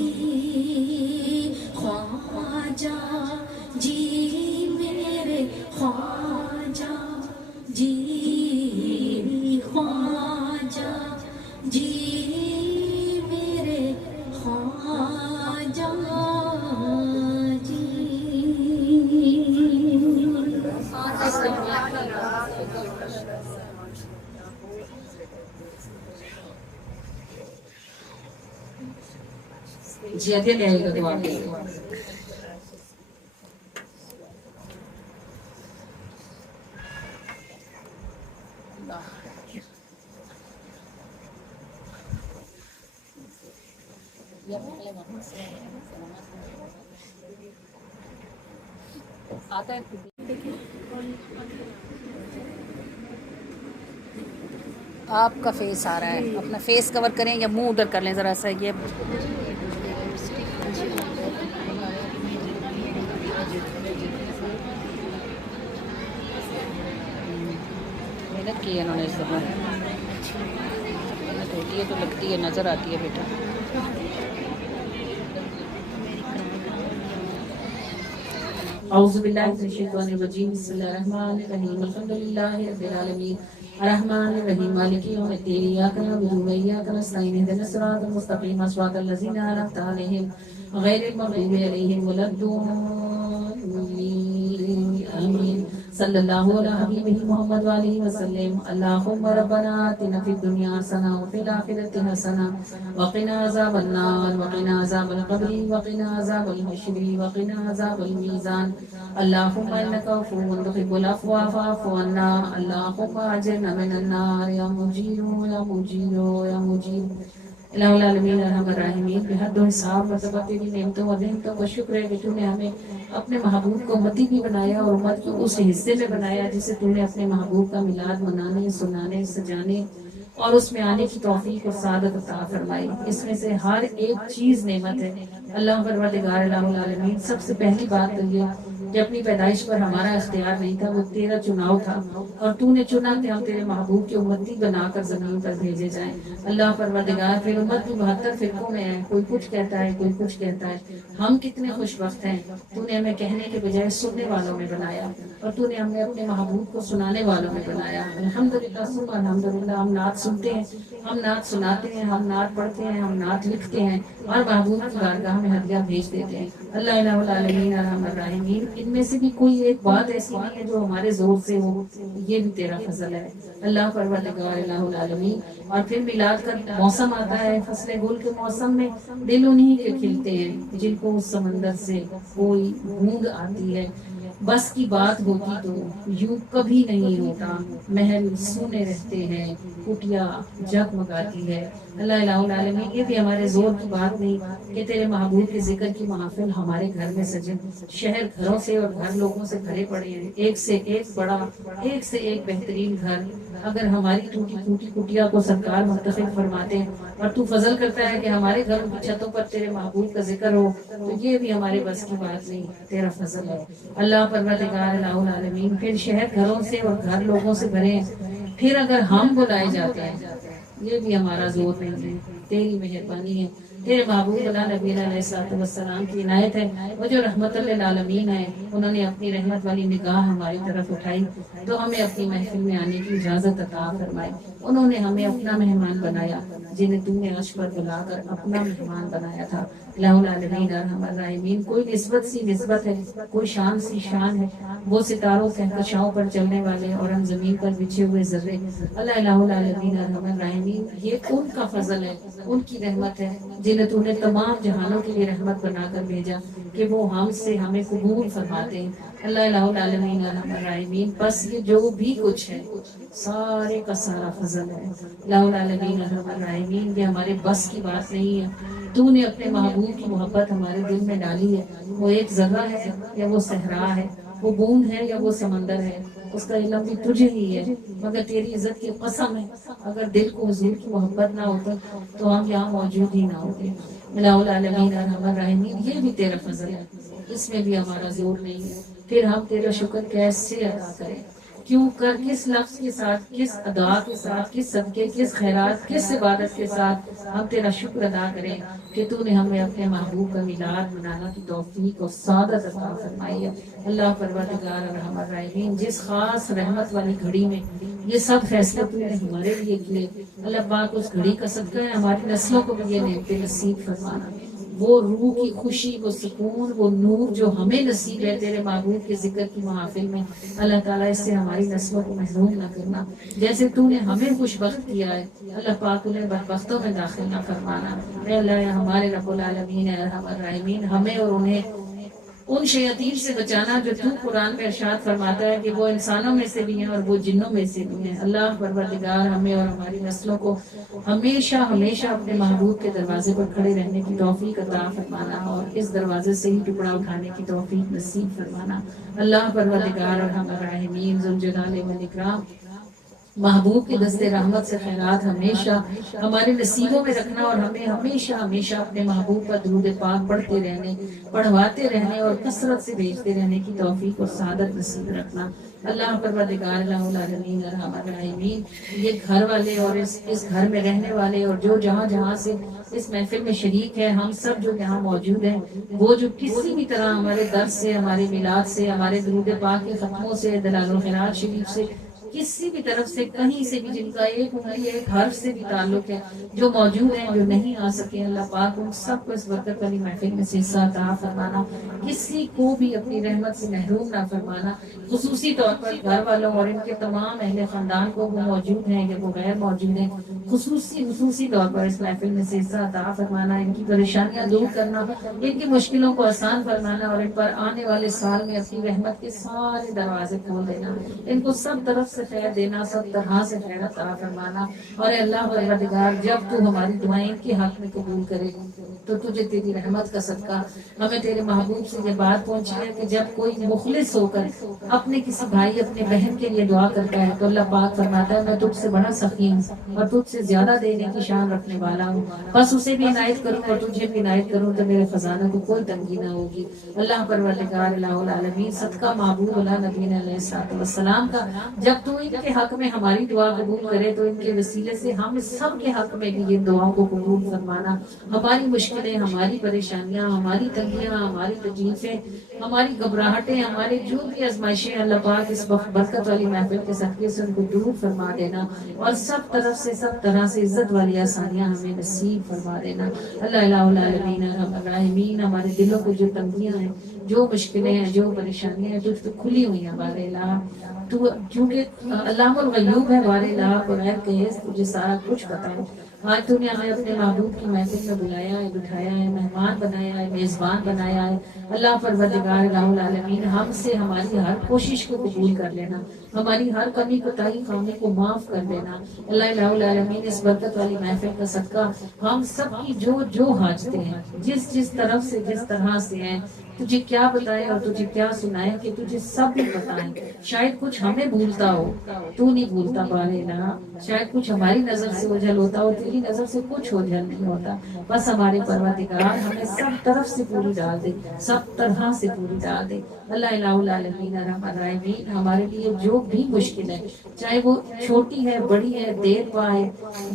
جی خواجہ جی میرے خواجہ جی خواجہ جی میرے خواجہ جی. جی آتے لے آئے گا دعا کے لیے. آتا ہے آپ کا فیس آ رہا ہے, اپنا فیس کور کریں یا منہ ادھر کر لیں ذرا سا. یہ محنت کی ہے انہوں نے اس دفعہ, محنت ہوتی ہے تو لگتی ہے, نظر آتی ہے بیٹا. اعوذ باللہ من الشیطان الرجیم. بسم اللہ الرحمن الرحیم. الحمد للہ رب العالمین الرحمن الرحیم مالک یوم الدین. ایاک نعبد و ایاک نستعین. اهدنا الصراط المستقیم صراط الذین انعمت علیہم غیر المغضوب علیہم ولا الضالین. آمین. صلی اللہ علی حبیبہ محمد وآلہ وسلم. اللہم ربنا آتنا فی الدنیا حسنہ وفی الآخرۃ حسنہ وقنا عذاب النار وقنا عذاب القبر وقنا عذاب الحشر وقنا عذاب المیزان. اللہم انک عفو تحب العفو فاعف عنا. اللہم اجرنا من النار یا مجیر یا مجیر یا مجیر. الہ العالمین ارحم الراحمین. بحد و حساب مرتبہ تیری نعمتوں و نعمتوں کا شکر ہے کہ تو نے ہمیں اپنے محبوب کو امتی بھی بنایا اور امت کو اس حصے میں بنایا جسے تو نے اپنے محبوب کا میلاد منانے, سنانے, سجانے اور اس میں آنے کی توفیق اور سعادت عطا فرمائی. اس میں سے ہر ایک چیز نعمت ہے. اللہ پروردگار الہ العالمین, سب سے پہلی بات تو یہ کہ اپنی پیدائش پر ہمارا اختیار نہیں تھا, وہ تیرا چناؤ تھا اور تو نے چنا کہ ہم تیرے محبوب کی امتی بنا کر زمین پر بھیجے جائیں. اللہ پروردگار, پھر امت بھی 72 فرقوں میں ہے, کوئی کچھ کہتا ہے کوئی کچھ کہتا ہے. ہم کتنے خوش وقت ہیں, تو نے ہمیں کہنے کے بجائے سننے والوں میں بنایا اور تو نے ہمیں اپنے محبوب کو سنانے والوں میں بنایا. الحمدللہ ثم الحمدللہ. ہم نعت سنتے ہیں, ہم نعت سناتے ہیں, ہم نعت پڑھتے ہیں, ہم نعت لکھتے ہیں اور محبوب کی بارگاہ میں ہدیہ بھیج دیتے ہیں. اللہ الہ العالمین ارحم الراحمین. ان میں سے بھی کوئی ایک بات ایسی نہیں ہے جو ہمارے زور سے ہو, یہ بھی تیرا فضل ہے اللہ پروردگار الہ العالمین. اور پھر میلاد کا موسم آتا ہے, فصل گل کے موسم میں دل انہی کے کھلتے ہیں جن کو اس سمندر سے کوئی بوند آتی ہے. بس کی بات ہوتی تو یوں کبھی نہیں ہوتا, محل سونے رہتے ہیں, کٹیا جگمگاتی ہے. اللہ الہ العالمین, یہ بھی ہمارے زور کی بات نہیں کہ تیرے محبوب کے ذکر کی محافل ہمارے گھر میں سجے. شہر گھروں سے اور گھر لوگوں سے بھرے پڑے ہیں, ایک سے ایک بڑا, ایک سے ایک بہترین گھر. اگر ہماری ٹوٹی پھوٹی کٹیا کو سرکار منتخب فرماتے ہیں اور تو فضل کرتا ہے کہ ہمارے گھروں کی چھتوں پر تیرے محبوب کا ذکر ہو, تو یہ بھی ہمارے بس کی بات نہیں, تیرا فضل ہے اللہ پروردگار الہ العالمین. پھر شہر گھروں سے اور گھر لوگوں سے بھرے ہیں, پھر اگر ہم بلائے جاتے ہیں یہ بھی ہمارا زور نہیں ہے, تیری مہربانی ہے. تیرے محبوب اللہ نبی علیہ السلام کی عنایت ہے. وہ جو رحمت للعالمین ہے, انہوں نے اپنی رحمت والی نگاہ ہماری طرف اٹھائی تو ہمیں اپنی محفل میں آنے کی اجازت عطا فرمائی. انہوں نے ہمیں اپنا مہمان بنایا, جنہیں تم نے عرش پر بلا کر اپنا مہمان بنایا تھا. الہ العالمین ارحم الراحمین. کوئی نسبت سی نسبت ہے, کوئی شان سی شان ہے. وہ ستاروں کہکشاؤں پر چلنے والے اور ہم زمین پر بچھے ہوئے ذرے. اللہ الہ العالمین ارحم الراحمین, یہ ان کا فضل ہے, ان کی رحمت ہے جنہیں تو نے تمام جہانوں کے لیے رحمت بنا کر بھیجا کہ وہ ہم سے ہمیں قبول فرماتے ہیں. اللہ الہ العالمین ارحم الراحمین. بس یہ جو بھی کچھ ہے سارے کا سارا فضل ہے الہ العالمین ارحم الراحمین. یہ ہمارے بس کی بات نہیں ہے. تو نے اپنے محبوب کی محبت ہمارے دل میں ڈالی ہے. وہ ایک ذرہ ہے یا وہ صحرا ہے, وہ بوند ہے یا وہ سمندر ہے, اس کا علم بھی تجھے ہی ہے. مگر تیری عزت کی قسم ہے, اگر دل کو حضور کی محبت نہ ہوتا تو ہم یہاں موجود ہی نہ ہوتے. الہ العالمین ارحم الراحمین. یہ بھی تیرا فضل ہے, اس میں بھی ہمارا زور نہیں ہے. پھر ہم تیرا شکر کیسے ادا کریں, کیوں کر، کس لفظ کے ساتھ، کس دعا کے ساتھ، کس صدقے، کس خیرات، کس عبادت کے ساتھ ہم تیرا شکر ادا کریں کہ تو نے ہمیں اپنے محبوب کا میلاد منانا کی توفیق اور سعادت عطا فرمائی ہے۔ اللہ پروردگار ارحم الراحمین، جس خاص رحمت والی گھڑی میں یہ سب فیصلے تو نے ہمارے لیے کیے، اللہ پاک اس گھڑی کا صدقہ ہے ہماری نسلوں کو بھی یہ نعمت نصیب فرمانا، وہ روح کی خوشی، وہ سکون، وہ نور جو ہمیں نصیب ہے تیرے محبوب کے ذکر کی محافل میں، اللہ تعالیٰ اس سے ہماری نسلوں کو محروم نہ کرنا، جیسے تو نے ہمیں خوش بخت کیا ہے اللہ پاک انہیں بدبختوں میں داخل نہ فرمانا۔ اے اللہ یا ہمارے رب العالمین اے ارحم الراحمین، ہمیں اور انہیں ان شیاطین سے بچانا جو تو قرآن میں ارشاد فرماتا ہے کہ وہ انسانوں میں سے بھی ہیں اور وہ جنوں میں سے بھی ہیں۔ اللہ پروردگار ہمیں اور ہماری نسلوں کو ہمیشہ ہمیشہ اپنے محبوب کے دروازے پر کھڑے رہنے کی توفیق عطا فرمانا اور اس دروازے سے ہی ٹکڑا اٹھانے کی توفیق نصیب فرمانا۔ اللہ پروردگار ارحم الراحمین ذوالجلال والاکرام، محبوب کے دستے رحمت سے خیرات ہمیشہ ہمارے نصیبوں میں رکھنا اور ہمیں ہمیشہ ہمیشہ اپنے محبوب پر درود پاک پڑھتے رہنے، پڑھواتے رہنے اور کثرت سے بھیجتے رہنے کی توفیق اور سعادت نصیب رکھنا۔ اللہ پروردگار العالمین ارحم الراحمین، یہ گھر والے اور اس گھر میں رہنے والے اور جو جہاں جہاں سے اس محفل میں شریک ہے، ہم سب جو یہاں موجود ہیں، وہ جو کسی بھی طرح ہمارے درس سے، ہمارے میلاد سے، ہمارے درود پاک کے ختموں سے، دلال الخیرات شریف سے، کسی بھی طرف سے کہیں سے بھی جن کا ایک انگلی ایک حرف سے بھی تعلق ہے، جو موجود ہیں جو نہیں آ سکے، اللہ پاک ان سب کو اس برکت والی محفل میں سے حصہ عطا فرمانا، کسی کو بھی اپنی رحمت سے محروم نہ فرمانا، خصوصی طور پر گھر والوں اور ان کے تمام اہل خاندان کو، وہ موجود ہیں یا وہ غیر موجود ہیں، خصوصی طور پر اس محفل میں سے حصہ عطا فرمانا، ان کی پریشانیاں دور کرنا، ان کی مشکلوں کو آسان فرمانا اور ان پر آنے والے سال میں اپنی رحمت کے سارے دروازے کھول دینا، ان کو سب طرف سے خیر دینا، سب طرح سے خیر عطا فرمانا۔ اور اے اللہ پروردگار، جب تو ہماری دعائیں ان کے حق میں قبول کرے تو تجھے تیری رحمت کا صدقہ ہمیں تیرے محبوب سے یہ بات پہنچی ہے کہ جب کوئی مخلص ہو کر اپنے کسی بھائی اپنے بہن کے لیے دعا کرتا ہے تو اللہ پاک فرماتا ہے میں تجھ سے بڑا سخی ہوں اور تجھ سے زیادہ دینے کی شان رکھنے والا ہوں، بس اسے بھی عنایت کروں اور تجھے بھی عنایت کروں تو میرے خزانوں کو کوئی تنگی نہ ہوگی۔ اللہ پروردگار الہ العالمین، صدقہ محبوب علیہ نبینا علیہ الصلوۃ والسلام کا، جب تو ان کے حق میں ہماری دعا قبول کرے تو ان کے وسیلے سے ہم سب کے حق میں بھی یہ دعاؤں کو قبول فرمانا، ہماری مشکلیں، ہماری پریشانیاں، ہماری تنگیاں، ہماری تکلیفیں، ہماری گھبراہٹیں، ہمارے جو بھی آزمائشیں، اللہ پاک اس برکت والی محفل کے صدقے سے ان کو دور فرما دینا اور سب طرف سے سب طرح سے عزت والی آسانیاں ہمیں نصیب فرما دینا۔ اللہ الہ العالمین ارحم الراحمین، ہمارے دلوں کو جو تنگیاں ہیں، جو مشکلیں ہیں، جو پریشانیاں ہیں، تجھ پہ کھلی ہوئی ہیں بارے الہ، تو کیونکہ علام الغیوب ہے بارے الہ، بغیر کہے تجھے سارا کچھ پتا ہے۔ آج تو نے ہمیں اپنے محبوب کی محفل میں بلایا ہے، بٹھایا ہے، مہمان بنایا ہے، میزبان بنایا ہے۔ اللہ پروردگار الہ العالمین، ہم سے ہماری ہر کوشش کو قبول کر لینا، ہماری ہر کمی کوتاہی خامی کو معاف کر دینا۔ اللہ الہ العالمین، اس برکت والی محفل کا صدقہ ہم سب کی جو حاجتیں ہیں، جس طرف سے جس طرح سے ہیں، تجھے کیا بتائیں اور تجھے کیا سنائیں کہ تجھے سب بھی بتائیں، شاید کچھ ہمیں بھولتا ہو، تو نہیں بھولتا بارے الہ، شاید کچھ ہماری نظر سے اوجھل ہوتا ہو، تیری نظر سے کچھ اوجھل نہیں ہوتا، بس ہمارے پروردگار ہمیں سب طرف سے پوری ڈال دے، سب طرح سے پوری ڈال دے۔ اللہ الہ العالمین ارحم الراحمین، ہمارے لیے جو بھی مشکل ہے، چاہے وہ چھوٹی ہے، بڑی ہے، دیر پا ہے،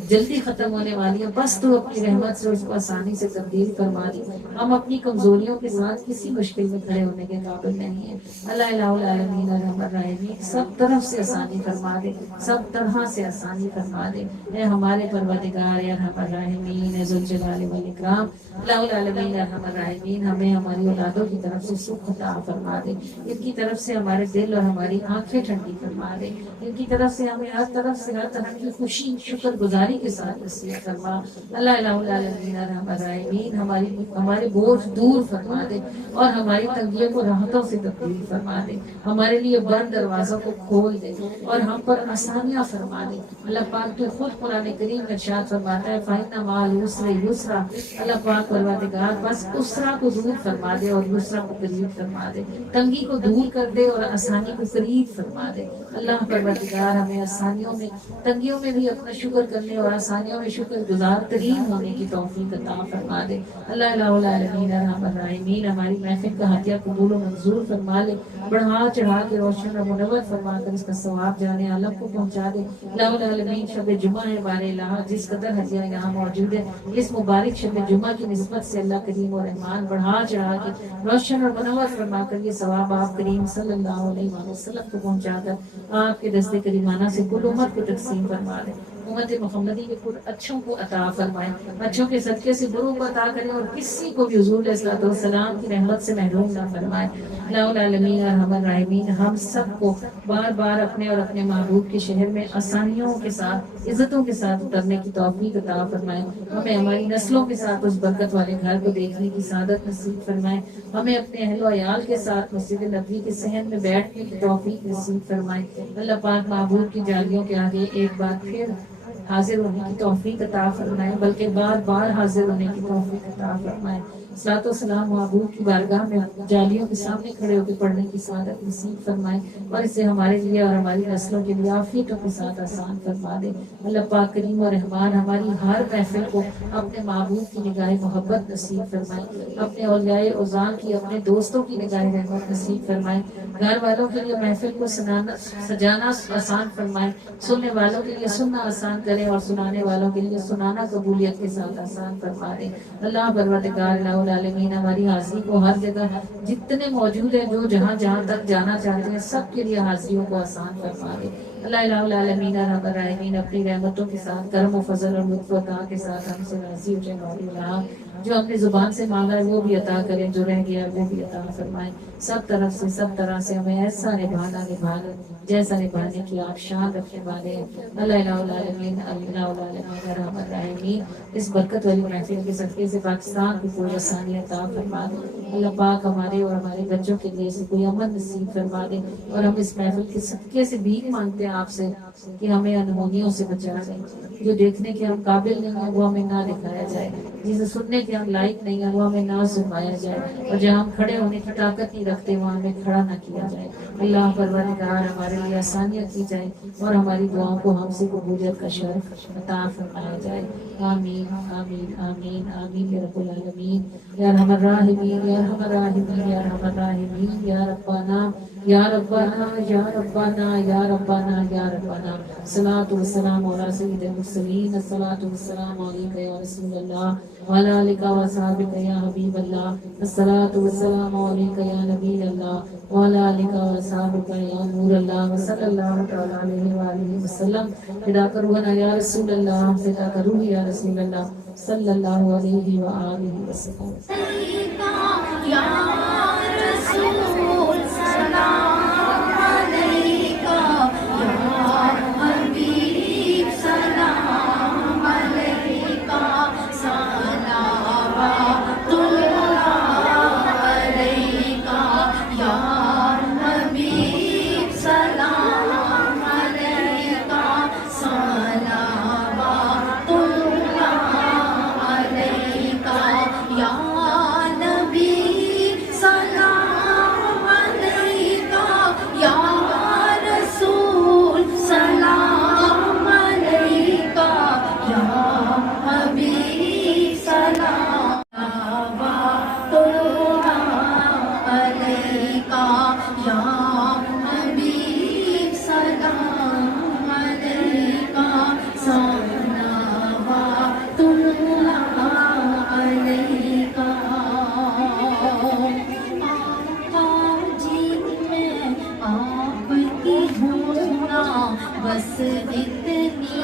جلدی ختم ہونے والی ہے، بس تو اپنی رحمت سے اس کو آسانی سے تبدیل فرما دی۔ ہم اپنی کمزوریوں کے ساتھ کسی مشکل میں کھڑے ہونے کے قابل نہیں ہیں۔ اللہ الہ العالمین ارحم الراحمین، سب طرف سے آسانی فرما دے، سب طرح سے آسانی فرما دے۔ اے ہمارے پروردگار ارحم الراحمین ذوالجلال والاکرام، الہ العالمین ارحم الراحمین، ہمیں ہماری اولادوں کی طرف سے سکھ عطا فرما دے، ان کی طرف سے ہمارے دل اور ہماری آنکھیں ٹھنڈی فرما دے، ان کی طرف سے ہمیں ہر طرف سے ہر طرح کی خوشی شکر گزاری کے ساتھ نصیب فرما۔ اللہ الہ العالمین ارحم الراحمین، ہمارے بوجھ دور فرما دے اور ہماری تنگیوں کو راحتوں سے تبدیل فرما دے، ہمارے لیے بند دروازوں کو کھول دے اور ہم پر آسانیاں فرما دے۔ اللہ پاک تو خود قرآن کریم میں ارشاد فرماتا ہے فَإِنَّ مَعَ الْعُسْرِ يُسْرًا، اللہ پاک پروردگار بس اسرا کو دور فرما دے اور یسرا کو قریب فرما دے، تنگی کو دور کر دے اور آسانی کو قریب فرما دے۔ اللہ پروردگار ہمیں آسانیوں میں تنگیوں میں بھی اپنا شکر کرنے اور آسانیوں میں شکر گزار ترین ہونے کی توفیق عطا فرما دے۔ اللہ الہ العالمین ارحم الراحمین ہماری محفل کا ہدیہ قبول و منظور فرما لے، بڑھا چڑھا کے روشن اور منور فرما کر اس کا ثواب جانے عالم کو پہنچا دے۔ الہ العالمین شب جمعہ ہے بارے الہ، جس قدر ہدیہ یہاں موجود ہے اس مبارک شب جمعہ کی نسبت سے اللہ کریم و رحمان بڑھا چڑھا کے روشن اور منور فرما کر یہ ثواب آپ کریم صلی اللہ علیہ وآلہ وسلم کو پہنچا کر آپ کے دست کریمانہ سے کل امت کو تقسیم فرما دے۔ امت محمدی کے کل اچھوں کو عطا فرمائے، اچھوں کے صدقے سے بروں کو عطا کرے اور کسی کو بھی حضور علیہ الصلوۃ والسلام کی رحمت سے محروم نہ فرمائے۔ الہ العالمین ارحم الراحمین ہم سب کو بار بار اپنے اور اپنے محبوب کے شہر میں آسانیوں کے ساتھ عزتوں کے ساتھ اترنے کی توفیق عطا فرمائے، ہمیں ہماری نسلوں کے ساتھ اس برکت والے گھر کو دیکھنے کی سعادت نصیب فرمائے، ہمیں اپنے اہل و عیال کے ساتھ مسجد نبوی کے صحن میں بیٹھنے کی توفیق نصیب فرمائے۔ اللہ پاک محبوب کی جالیوں کے آگے ایک بار پھر حاضر ہونے کی توفیق عطا فرمائے، بلکہ بار بار حاضر ہونے کی توفیق عطا فرمائے۔ صلاۃ و سلام محبوب کی بارگاہ میں جالیوں کے سامنے کھڑے ہو کے پڑھنے کی سعادت نصیب فرمائے اور اسے ہمارے لیے اور ہماری نسلوں کے لیے عافیتوں کے ساتھ آسان فرما دے۔ اللہ پاک کریم و رحمان ہماری ہر محفل کو اپنے محبوب کی نگاہ محبت نصیب فرمائے، اپنے اولیاء اعزام کی اپنے دوستوں کی نگاہ رحمت نصیب فرمائے، گھر والوں کے لیے محفل کو سجانا آسان فرمائے، سننے والوں کے لیے سننا آسان کرے اور سنانے والوں کے لیے سنانا قبولیت کے ساتھ آسان فرما دے۔ اللہ پروردگار الہ العالمین ہماری حاضری کو ہر جگہ جتنے موجود ہیں جو جہاں جہاں تک جانا چاہتے ہیں سب کے لیے حاضریوں کو آسان فرما دے۔ اللہ الہ العالمین ارحم الراحمین اپنی رحمتوں کے ساتھ کرم و فضل اور لطف و عطا کے ساتھ ہم سے راضی ہو جائے۔ مولا اللہ جو ہم نے زبان سے مانگا ہے وہ بھی عطا کریں، جو رہ گیا وہ بھی عطا فرمائیں، سب طرف سے سب طرح سے ہمیں ایسا نبھانا جیسا نبھانے کی آپ شان رکھنے والے ہیں۔ اللہ الہ العالمین الہ العالمین ارحم الراحمین اس برکت والی محفل کے صدقے سے پاکستان کو کوئی آسانی عطا فرما دے۔ اللہ پاک ہمارے اور ہمارے بچوں کے لیے اسے کوئی امن نصیب فرما دے، اور ہم اس محفل کے صدقے سے بھیک مانگتے ہیں آپ سے کہ ہمیں انہونیوں سے بچا دیں، جو دیکھنے کے ہم قابل نہیں ہیں وہ ہمیں نہ دکھایا جائے، جسے سننے کے ہم لائق نہیں ہیں وہ ہمیں نہ سنوایا جائے، اور جہاں ہم کھڑے ہونے کی طاقت نہیں رکھتے وہاں ہمیں کھڑا نہ کیا جائے۔ اللہ پروردگار ہمارے لیے آسانیاں کی جائیں اور ہماری دعاؤں کو ہم سے قبولیت کا شرف عطا فرمایا جائے۔ آمین آمین آمین آمین یا رب العالمین یا ارحم الراحمین یا ارحم الراحمین یا ارحم الراحمین یا ربنا یا ربنا یا ربنا یا ربنا یا ربنا۔ صلاۃ والسلام علی سید المرسلین، الصلاۃ والسلام علیک یا رسول اللہ وعلی آلک و اصحابک یا حبیب اللہ، الصلاۃ والسلام علیک یا نبی اللہ وعلی آلک و اصحابک یا نور اللہ، وصلی اللہ تعالی علیہ وآلہ وسلم۔ فدا روحنا یا رسول اللہ، فدا روح یا رسول اللہ صلی اللہ علیہ وآلہ وسلم۔ یا رسول سلام علیکہ، یا حبیب سلام علیکہ، صلوات اللہ علیکہ، یا حبیب سلام علیکہ، صلوات اللہ علیکہ، یا نبی سلام علیکہ، یا رسول سلام علیکہ، یا حبیب سلام علیکہ، یا حبیب سلام علیکہ، صلوات اللہ علیکہ۔ آقا جی میں آپ کی ہوں نا، بس اتنی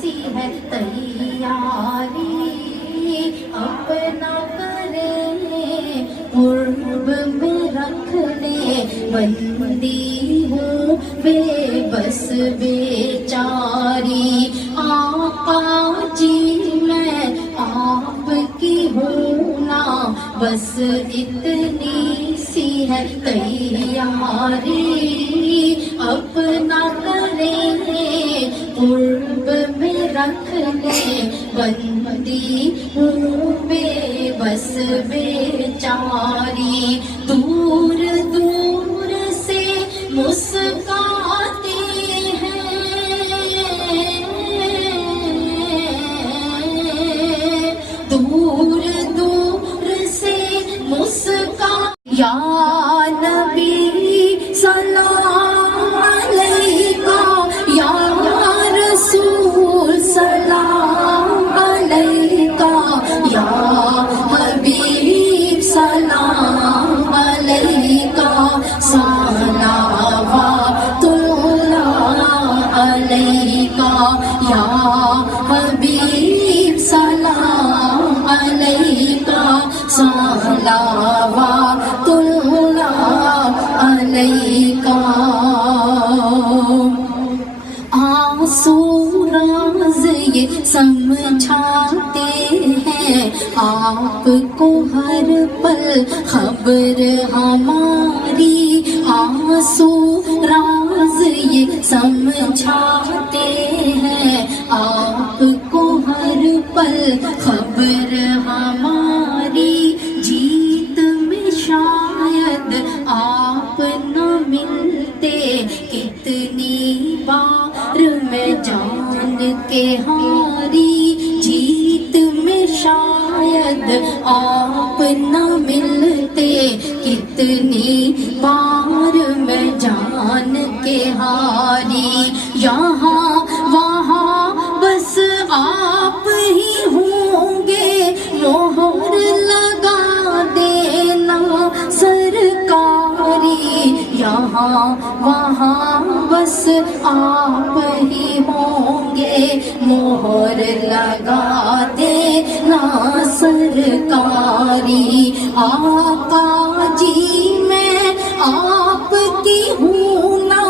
سی ہے تیاری، اپنا کریں قرب میں رکھنے بندی ہوں بے بس بیچاری۔ آقا جی میں آپ کی ہوں نا، بس اتنی سی ہے تیاری، اپنا کریں قرب میں رکھنے بندی ہوں بے بس بیچاری۔ دور دور سے مسکاتے یا نبی سلام علیکہ، یا رسول سلام علیکہ، یا حبیب سلام علیکہ، صلوات اللہ علیکہ، یا حبیب سلام علیکہ، صلوات اللہ علیکہ۔ آنسو راز یہ سمجھاتے ہیں آپ کو ہر پل خبر ہماری، آنسو راز یہ سمجھاتے ہیں آپ کو ہر پل خبر ہماری، جیت میں شاید آپ نہ ملتے، کتنی بار میں جان کے ہاری، جیت میں شاید آپ نہ ملتے، کتنی بار میں جان کے ہاری، یہاں وہاں بس آپ ہی ہوں گے، مہر لگا دینا سرکاری، یہاں وہاں بس آپ ہی ہوں گے، مہر لگا دینا سرکاری، آقا جی میں آپ کی ہوں نا،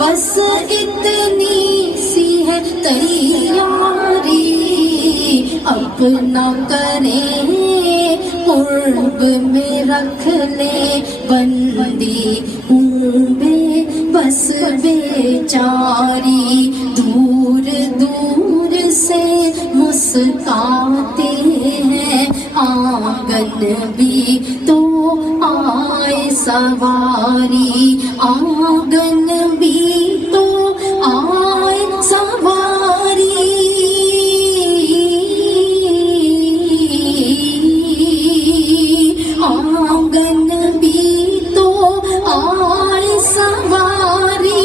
بس اتنی سی ہے تیاری، اپنا کریں قرب میں رکھ لیں، بندی ہوں بے بس بیچاری، دور دور سے مسکاتے ہیں، آنگن بھی تو آئے سواری، آنگن بھی تو آئے سواری، آنگن بھی تو آئے سواری،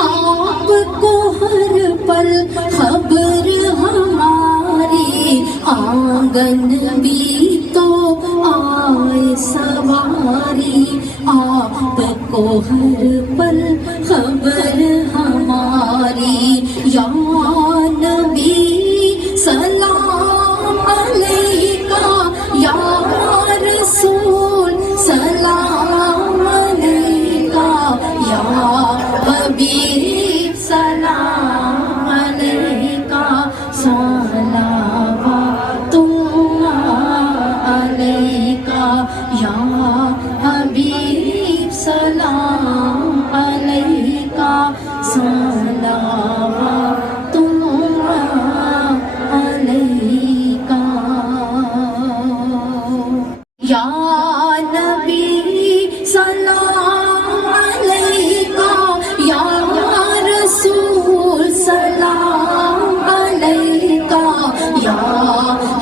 آپ کو ہر پل خبر ہماری، آنگن بھی تو آئے سواری، آپ کو ہر پل خبر ہماری، یا نبی سلام علیکہ، یا رسول سلام علیکہ، یا حبیب سلام علیکہ، صلوات اللہ علیکہ، یا حبیب سلام علیکہ، صلوات اللہ علیکہ۔ یا نبی سلام علیکہ، یا رسول سلام علیکہ، یا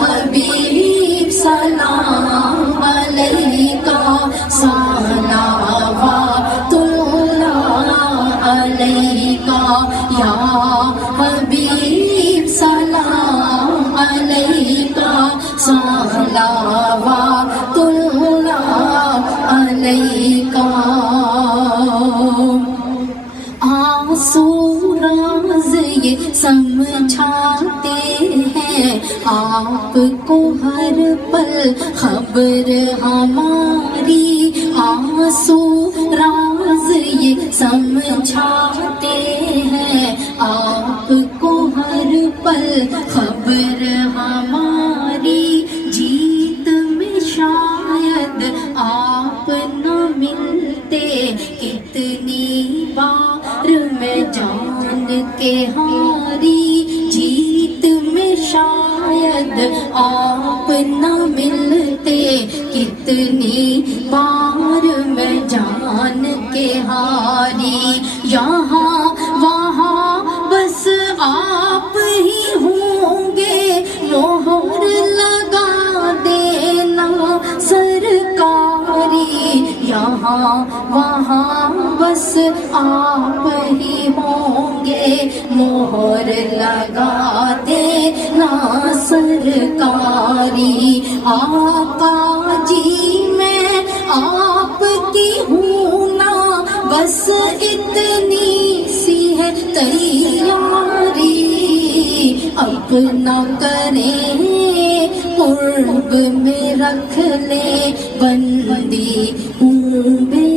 حبیب سلام علیکہ، صلوات اللہ علیکہ، یا حبیب سلام علیکہ، صلوات اللہ علیکہ۔ آنسو راز یہ سمجھاتے ہیں آپ کو ہر پل خبر ہماری، آنسو راز یہ سمجھاتے ہیں آپ کو ہر پل خبر ہماری، جیت میں شاید آپ نہ ملتے، کتنی بار میں جان کے ہاری، جیت میں شاید آپ نہ ملتے، کتنی بار میں جان کے ہاری، یہاں وہاں بس آپ ہی ہوں گے، مہر لگا دینا سرکاری، جہاں وہاں بس آپ ہی ہوں گے، مہر لگا دینا سرکاری آقا جی، میں آپ کی ہوں نا بس اتنی سی ہے تیاری، اپنا کریں قرب میں رکھ لے بندی ہوں بے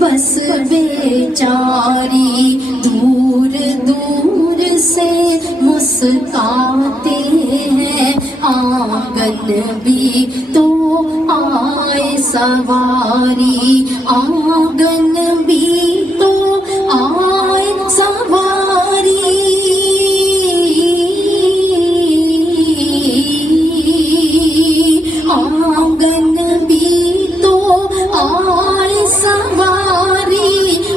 بس بیچاری، دور دور سے مسکاتے ہیں آنگن بھی تو آئے سواری، آنگن بھی تو آئے سواری، آنگن بھی تو آئے سواری،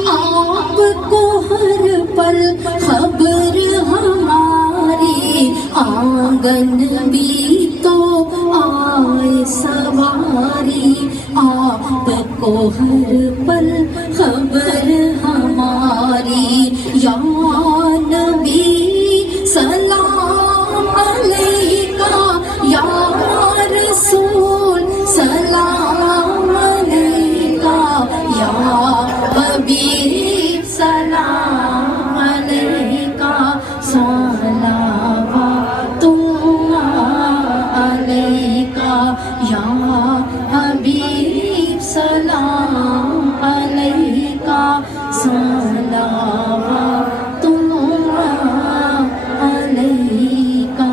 آپ کو ہر پل خبر ہماری، آنگن بھی تو آئے سواری، آپ کو ہر پل خبر ہماری، یا نبی سلام علیکہ، یا رسول سلام علیکہ، یا حبیب سلام علیکہ، صلوات علیکہ، یا حبیب سلام علیکہ، صلوات علیکہ۔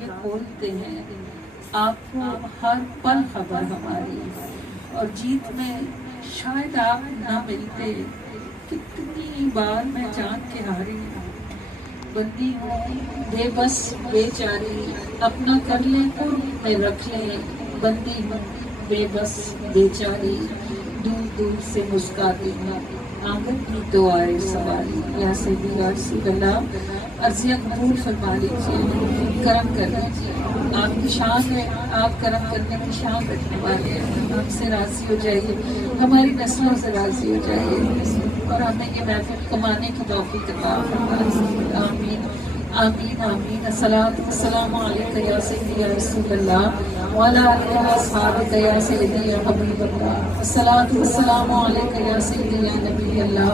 یہ بولتے ہیں آپ کو ہر پل خبر ہماری، اور جیت میں شاید آپ نہ ملتے، کتنی بار میں جان کے ہاری، بندی ہوں بے بس بے چاری، اپنا کر لیں قرب میں رکھ لیں بندی ہوں بے بس بے چاری، دور دور سے مسکاتی ہوں آنگن بھی تو آئے سواری، یا سیدی یا رسول اللہ عرضیہ قبول فرما لیجیے، کرم کر لیجیے، آپ کی شان ہے، آپ کرم کرنے کی شان رکھنے والے ہیں، ہم سے راضی ہو جائیے، ہماری نسلوں سے راضی ہو جائیے، اور ہمیں یہ محفل کمانے کی توفیق عطا فرمائیے، آمین آمین آمین۔ الصلاۃ والسلام علیک یا سیدی یا رسول اللہ وعلی آلہ واصحابہ یا سیدی یا حبیب اللہ، الصلاۃ والسلام علیک یا سیدی یا نبی اللہ۔